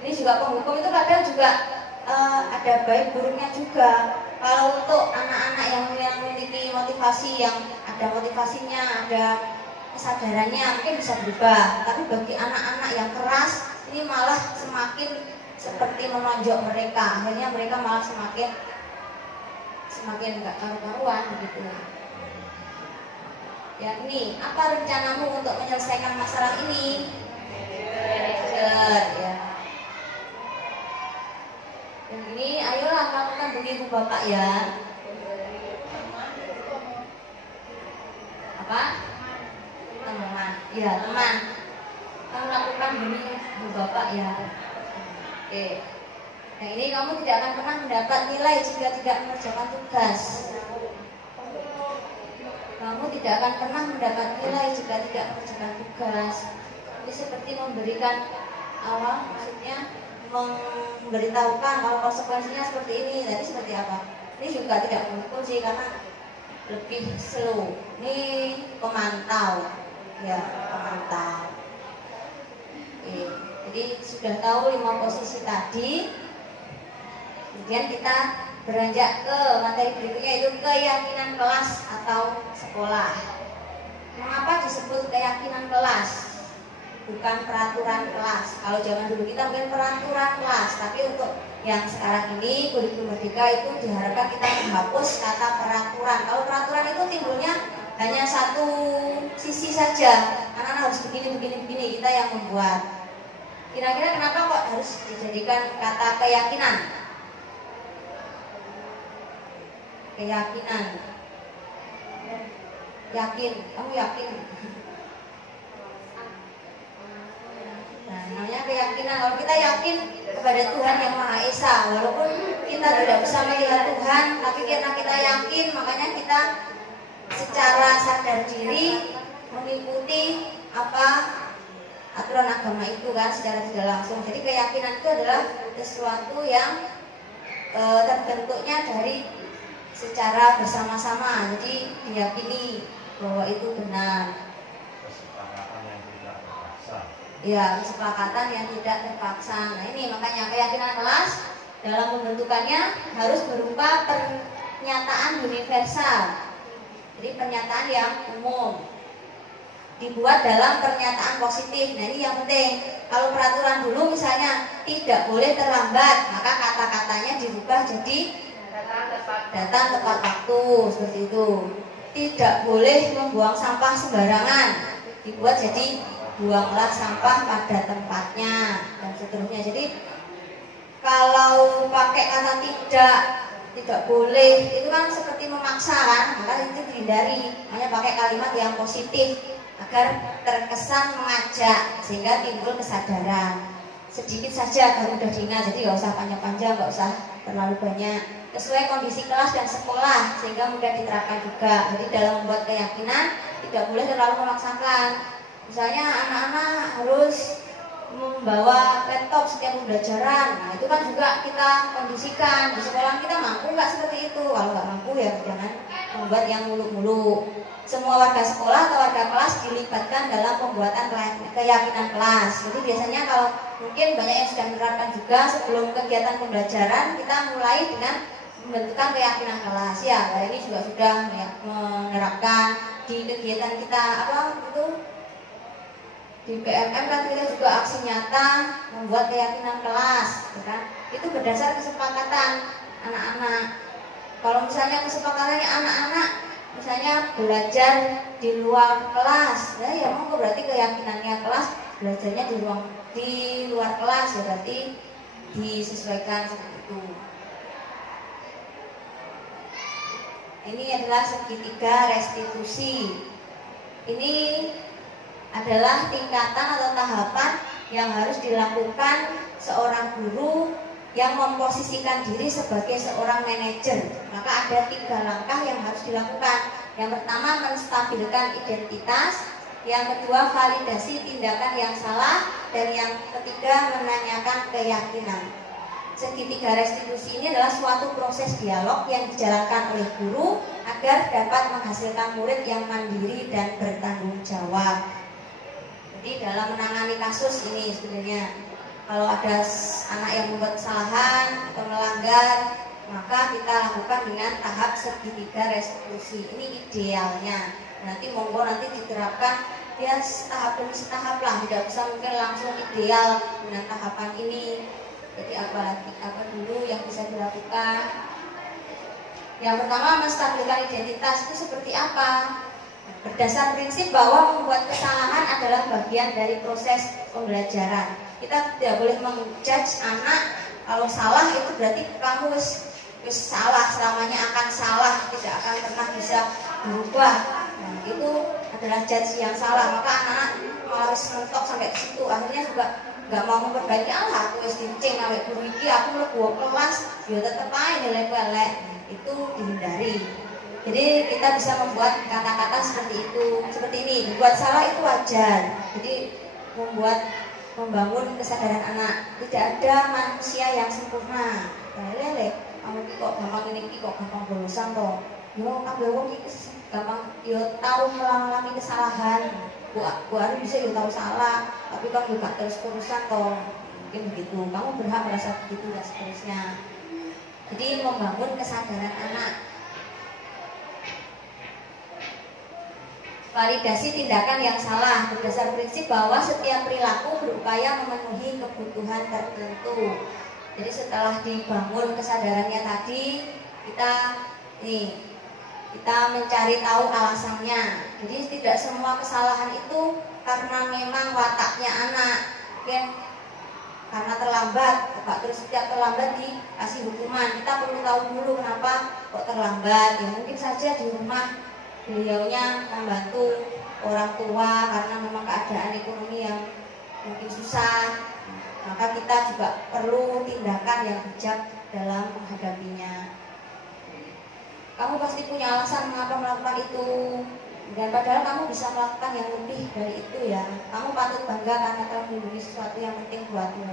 ini juga penghukum itu kadang juga ada baik buruknya juga. Kalau untuk anak-anak yang memiliki motivasi, yang ada motivasinya, ada kesadarannya, mungkin bisa berubah. Tapi bagi anak-anak yang keras, ini malah semakin seperti menonjok mereka. Akhirnya mereka malah semakin nggak karu-karuan begitu. Ya ini, apa rencanamu untuk menyelesaikan masalah ini? Ya. Dan ini, ayolah lakukan begitu Bapak ya. Apa? Teman. Ya teman. Kamu lakukan begitu Bapak ya. Oke. Nah ini kamu tidak akan pernah mendapat nilai jika tidak mengerjakan tugas. Kamu tidak akan pernah mendapat nilai jika tidak mengerjakan tugas. Ini seperti memberikan maksudnya memberitahukan kalau konsekuensinya seperti ini. Jadi seperti apa? Ini juga tidak menghukum sih karena lebih slow. Ini pemantau, ya pemantau. Jadi sudah tahu 5 posisi tadi. Kemudian kita beranjak ke materi berikutnya, yaitu keyakinan kelas atau sekolah. Mengapa disebut keyakinan kelas? Bukan peraturan kelas. Kalau zaman dulu kita mungkin peraturan kelas, tapi untuk yang sekarang ini kurikulum merdeka itu diharapkan kita menghapus kata peraturan. Kalau peraturan itu timbulnya hanya satu sisi saja, anak-anak harus begini, kita yang membuat. Kira-kira kenapa kok harus dijadikan kata keyakinan? Keyakinan. yakin, kamu yakin? Nah, namanya keyakinan. Kalau kita yakin kepada Tuhan yang Maha Esa, walaupun kita tidak bisa melihat Tuhan, tapi karena kita yakin, makanya kita secara sadar diri mengikuti apa aturan agama itu kan secara tidak langsung. Jadi keyakinan itu adalah sesuatu yang terbentuknya dari secara bersama-sama. Jadi diyakini bahwa itu benar. Kesepakatan yang tidak terpaksa. Ya, kesepakatan yang tidak terpaksa. Nah ini makanya keyakinan kelas dalam pembentukannya harus berupa pernyataan universal. Jadi pernyataan yang umum dibuat dalam pernyataan positif. Nah ini yang penting. Kalau peraturan dulu misalnya tidak boleh terlambat, maka kata-katanya dirubah jadi datang tepat waktu, seperti itu. Tidak boleh membuang sampah sembarangan, dibuat jadi buanglah sampah pada tempatnya dan seterusnya. Jadi kalau pakai kata tidak boleh itu kan seperti memaksa kan, maka itu dihindari. Hanya pakai kalimat yang positif agar terkesan mengajak sehingga timbul kesadaran. Sedikit saja agar mudah diingat, jadi nggak usah panjang-panjang, nggak usah terlalu banyak, sesuai kondisi kelas dan sekolah sehingga mudah diterapkan juga. Jadi dalam membuat keyakinan tidak boleh terlalu memaksakan. Misalnya anak-anak harus membawa laptop setiap pembelajaran, nah itu kan juga kita kondisikan. Di sekolah kita mampu nggak seperti itu? Kalau nggak mampu ya jangan membuat yang muluk-muluk. Semua warga sekolah atau warga kelas dilibatkan dalam pembuatan keyakinan kelas. Jadi biasanya kalau mungkin banyak yang sudah menerapkan juga sebelum kegiatan pembelajaran kita mulai dengan membentukkan keyakinan kelas. Ya, ini juga sudah menerapkan di kegiatan kita di PMM kan kita juga aksi nyata membuat keyakinan kelas, kan? Itu berdasar kesepakatan anak-anak. Kalau misalnya kesepakatannya anak-anak misalnya belajar di luar kelas, ya mau berarti keyakinannya kelas belajarnya di luar kelas, ya berarti disesuaikan seperti itu. Ini adalah segitiga restitusi. Ini adalah tingkatan atau tahapan yang harus dilakukan seorang guru yang memposisikan diri sebagai seorang manajer. Maka ada 3 langkah yang harus dilakukan. Yang pertama menstabilkan identitas, yang kedua validasi tindakan yang salah, dan yang ketiga menanyakan keyakinan. Segitiga restitusi ini adalah suatu proses dialog yang dijalankan oleh guru agar dapat menghasilkan murid yang mandiri dan bertanggung jawab. Jadi dalam menangani kasus ini sebenarnya kalau ada anak yang membuat kesalahan atau melanggar, maka kita lakukan dengan tahap segitiga restitusi. Ini idealnya. Nanti monggo nanti diterapkan ya tahap demi tahap lah, tidak bisa mungkin langsung ideal dengan tahapan ini. Jadi apa dulu yang bisa dilakukan? Yang pertama menstabilkan identitas itu seperti apa? Berdasar prinsip bahwa membuat kesalahan adalah bagian dari proses pembelajaran. Kita tidak boleh menjudge anak kalau salah itu berarti kamu wis salah, selamanya akan salah, tidak akan pernah bisa berubah. Nah, itu adalah judge yang salah. Maka anak-anak malah mentok sampai ke situ. Akhirnya juga nggak mau memperbaiki. Allah aku wis dincing awake guru iki, aku mlebu kelas ya tetep ae nilai elek. Itu dihindari. Jadi kita bisa membuat kata-kata seperti itu, seperti ini. Membuat salah itu wajar. Jadi membangun kesadaran anak. Tidak ada manusia yang sempurna. Lele, kamu kok gampang ini, kok gampang bolosan toh. Yo, kabeh wong iki gampang yo tahu mengalami kesalahan. Bu Ari bisa yo tahu salah, tapi kamu juga terus-terusan toh. Mungkin begitu. Kamu berhak merasa begitu dan seterusnya. Jadi membangun kesadaran anak. Validasi tindakan yang salah berdasar prinsip bahwa setiap perilaku berupaya memenuhi kebutuhan tertentu. Jadi setelah dibangun kesadarannya tadi, kita mencari tahu alasannya. Jadi tidak semua kesalahan itu karena memang wataknya anak, mungkin karena terlambat, terus setiap terlambat dikasih hukuman. Kita perlu tahu dulu kenapa kok terlambat. Ya mungkin saja di rumah beliaunya membantu orang tua karena memang keadaan ekonomi yang mungkin susah, maka kita juga perlu tindakan yang bijak dalam menghadapinya. Kamu pasti punya alasan mengapa melakukan itu, dan padahal kamu bisa melakukan yang lebih dari itu ya. Kamu patut bangga karena telah melindungi sesuatu yang penting buatmu.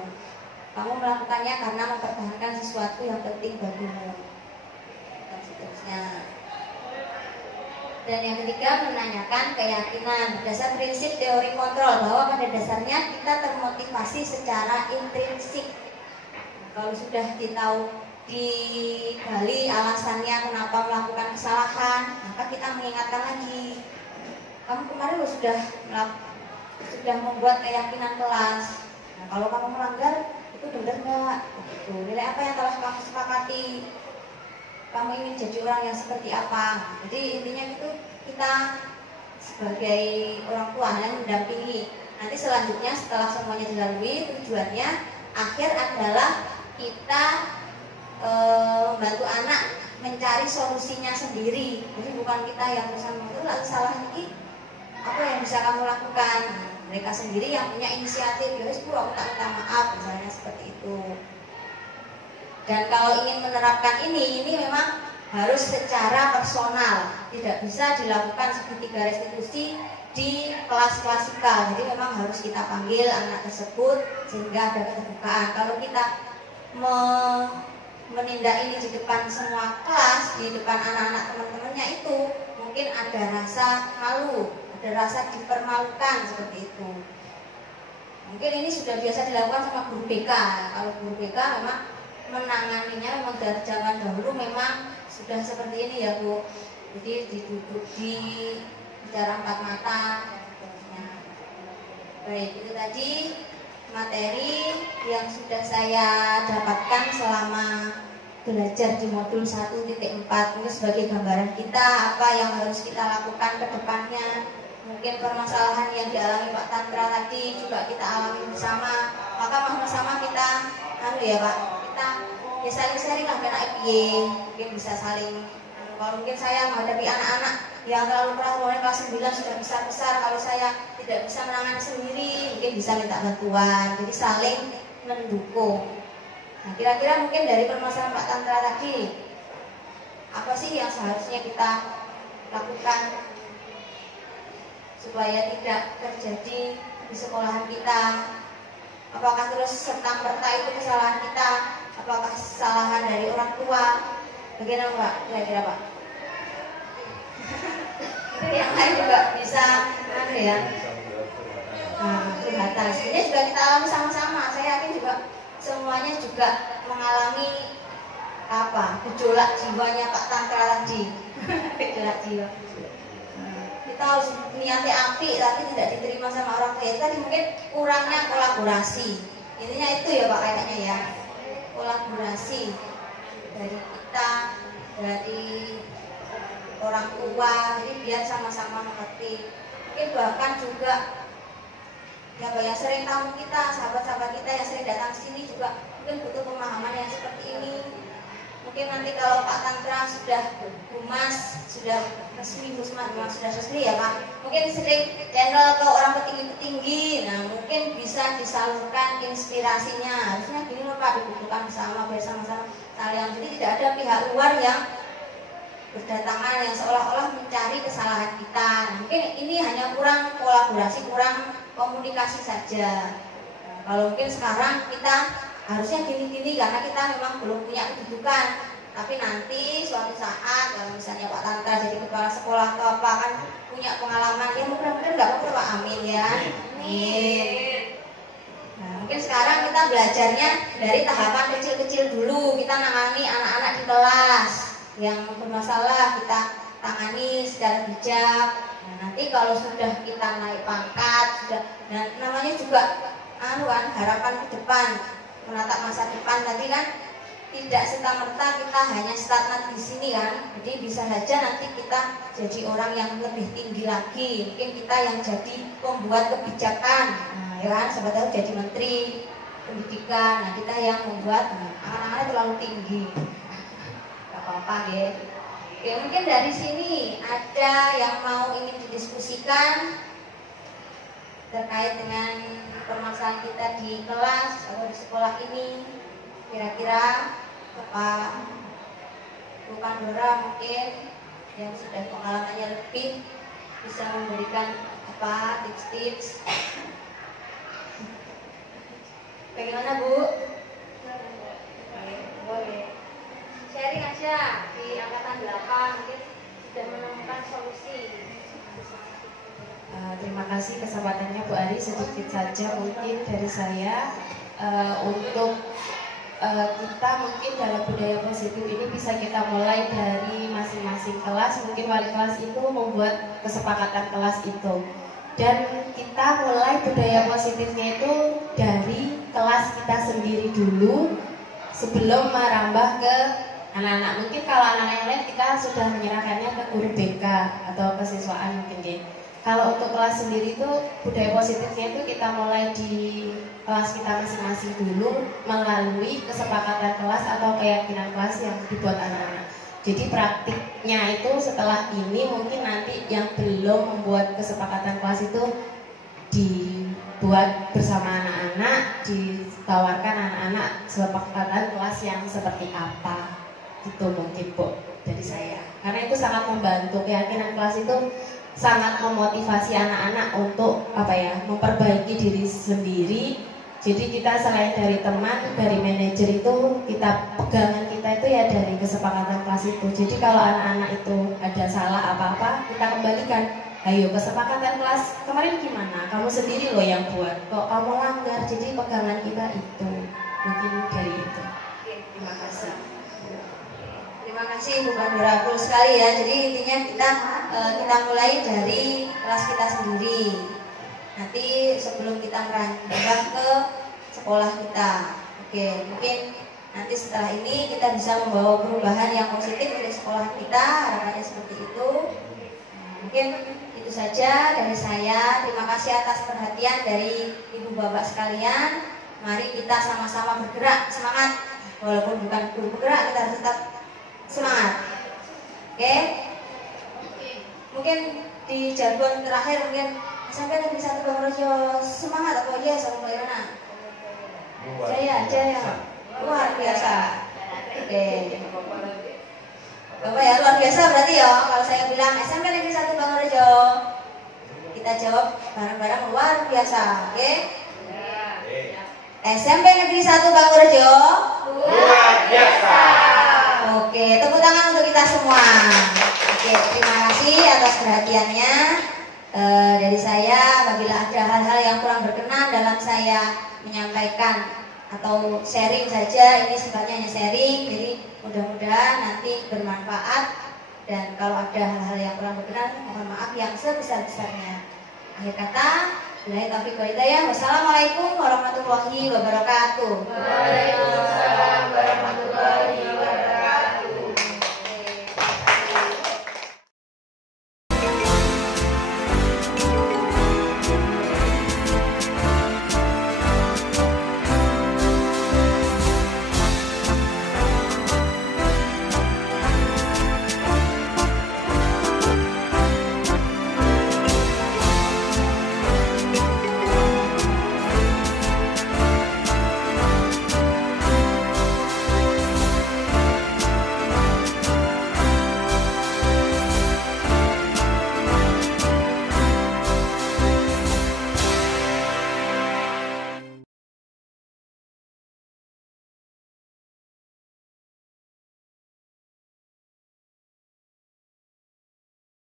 Kamu melakukannya karena mempertahankan sesuatu yang penting bagimu, dan seterusnya. Dan yang ketiga, menanyakan keyakinan berdasar prinsip teori kontrol, bahwa pada dasarnya kita termotivasi secara intrinsik. Kalau sudah ditahu digali alasannya kenapa melakukan kesalahan, maka kita mengingatkan lagi. Kamu kemarin sudah membuat keyakinan kelas. Nah, kalau kamu melanggar, itu benar nggak? Gitu. Nilai apa yang telah kamu sepakati? Kamu ingin jadi orang yang seperti apa? Jadi intinya itu kita sebagai orang tua yang mendampingi. Nanti selanjutnya setelah semuanya dilalui, tujuannya akhir adalah kita membantu anak mencari solusinya sendiri. Jadi bukan kita yang berusaha itu lalu salah ini apa yang bisa kamu lakukan. Mereka sendiri yang punya inisiatif. Ya wis aku tak minta maaf, misalnya seperti itu. Dan kalau ingin menerapkan ini memang harus secara personal, tidak bisa dilakukan segitiga restitusi di kelas klasikal. Jadi memang harus kita panggil anak tersebut sehingga ada keterbukaan. Kalau kita menindak ini di depan semua kelas, di depan anak-anak teman-temannya, itu mungkin ada rasa malu, ada rasa dipermalukan seperti itu. Mungkin ini sudah biasa dilakukan sama guru BK. Kalau guru BK memang menanganinya memang dari zaman dahulu memang sudah seperti ini ya Bu. Jadi duduk di bicara empat mata. Nah, baik, itu tadi materi yang sudah saya dapatkan selama belajar di modul 1.4. Ini sebagai gambaran kita apa yang harus kita lakukan ke depannya. Mungkin permasalahan yang dialami Pak Tantra tadi juga kita alami bersama. Maka sama-sama kita ya Pak, kita ya saling-saling lah kena piye, mungkin bisa saling. Kalau mungkin saya menghadapi anak-anak yang terlalu keras, mulai kelas 9 sudah besar-besar, kalau saya tidak bisa menangani sendiri, mungkin bisa minta bantuan. Jadi saling mendukung. Nah, kira-kira mungkin dari permasalahan Pak Tantra tadi, apa sih yang seharusnya kita lakukan supaya tidak terjadi di sekolahan kita? Apakah terus serta-merta itu kesalahan kita? Apakah kesalahan dari orang tua? Bagaimana Pak? Kira-kira Pak? Itu yang lain juga bisa ya. Curhatan. Sebenarnya juga kita alami sama-sama. Saya yakin juga semuanya juga mengalami gejolak jiwanya Pak Tantra tadi. Gejolak jiwa. Kita harus niatnya api tapi tidak diterima sama orang tua. Tadi mungkin kurangnya kolaborasi. Intinya itu ya Pak kayaknya ya. Kolaborasi dari kita, dari orang tua, jadi biar sama-sama mengerti. Mungkin bahkan juga ya Pak yang sering tamu kita, sahabat-sahabat kita yang sering datang sini juga mungkin butuh pemahaman yang seperti ini. Mungkin nanti kalau Pak Tantra sudah humas, sudah resmi sudah resmi ya Pak. Mungkin sering channel ke orang petinggi-petinggi. Nah mungkin bisa disalurkan inspirasinya. Harusnya gini loh Pak, dibutuhkan bersama biar sama-sama saling. Jadi tidak ada pihak luar yang berdatangan yang seolah-olah mencari kesalahan kita. Nah, mungkin ini hanya kurang kolaborasi, kurang komunikasi saja. Nah, kalau mungkin sekarang kita harusnya gini-gini karena kita memang belum punya kedudukan. Tapi nanti suatu saat kalau misalnya Pak Tantra jadi kepala sekolah atau apa kan punya pengalaman, ya mudah-mudahan nggak apa-apa Pak, amin ya. Amin. Nah, mungkin sekarang kita belajarnya dari tahapan kecil-kecil dulu. Kita nangani anak-anak di kelas yang bermasalah, kita tangani secara bijak. Nah, nanti kalau sudah kita naik pangkat, sudah, dan namanya juga harapan ke depan, menatap masa depan tadi kan tidak serta-merta kita hanya stagnan di sini kan. Jadi bisa saja nanti kita jadi orang yang lebih tinggi lagi. Mungkin kita yang jadi pembuat kebijakan. Nah, ya kan, siapa tahu jadi menteri pendidikan. Nah, kita yang membuat anak-anak terlalu tinggi. Gak apa-apa ya. Oke, mungkin dari sini ada yang mau ingin didiskusikan terkait dengan permasalahan kita di kelas atau di sekolah ini. Kira-kira Bapak Bu Pandora mungkin yang sudah pengalamannya lebih bisa memberikan apa tips-tips. Bagaimana Bu? Boleh. Sharing aja di angkatan 8 mungkin sudah menemukan solusi. Terima kasih kesempatannya Bu Ari. Sedikit saja mungkin dari saya untuk kita mungkin dalam budaya positif ini bisa kita mulai dari masing-masing kelas. Mungkin wali kelas itu membuat kesepakatan kelas itu, dan kita mulai budaya positifnya itu dari kelas kita sendiri dulu sebelum merambah ke anak-anak. Mungkin kalau anak-anak yang lain kita sudah menyerahkannya ke guru BK atau kesiswaan mungkin. Kalau untuk kelas sendiri itu budaya positifnya itu kita mulai di kelas kita masing-masing dulu melalui kesepakatan kelas atau keyakinan kelas yang dibuat anak-anak. Jadi praktiknya itu setelah ini mungkin nanti yang belum membuat kesepakatan kelas itu dibuat bersama anak-anak, ditawarkan anak-anak kesepakatan kelas yang seperti apa. Itu mungkin Bu dari saya. Karena itu sangat membantu, keyakinan kelas itu sangat memotivasi anak-anak untuk memperbaiki diri sendiri. Jadi kita selain dari teman, dari manajer itu pegangan kita itu ya dari kesepakatan kelas itu. Jadi kalau anak-anak itu ada salah apa-apa, kita kembalikan. Ayo kesepakatan kelas kemarin gimana? Kamu sendiri loh yang buat. Kok kamu langgar? Jadi pegangan kita itu mungkin dari itu. Terima kasih. Terima kasih Bu Pandora, betul sekali ya. Jadi intinya kita mulai dari kelas kita sendiri. Nanti sebelum kita merambah ke sekolah kita. Oke, mungkin nanti setelah ini kita bisa membawa perubahan yang positif dari sekolah kita. Harapannya seperti itu. Mungkin itu saja dari saya. Terima kasih atas perhatian dari ibu bapak sekalian. Mari kita sama-sama bergerak, semangat. Walaupun bukan guru bergerak, kita harus tetap semangat. Oke. Mungkin di jargon terakhir mungkin SMP Negeri 1 Bangrejo semangat atau yes atau bagaimana? Jaya, luar biasa. Oke. Bapak ya luar biasa berarti ya. Kalau saya bilang SMP Negeri 1 Bangrejo, kita jawab bareng-bareng luar biasa. Oke? SMP Negeri 1 Bangrejo Luar biasa. Oke, tepuk tangan untuk kita semua. Oke, terima kasih atas perhatiannya. Dari saya, apabila ada hal-hal yang kurang berkenan dalam saya menyampaikan atau sharing saja, ini sifatnya hanya sharing, jadi mudah-mudahan nanti bermanfaat. Dan kalau ada hal-hal yang kurang berkenan, mohon maaf yang sebesar-besarnya. Akhir kata, billahi taufiq wal hidayah. Wassalamualaikum warahmatullahi wabarakatuh. Waalaikumsalam warahmatullahi wabarakatuh.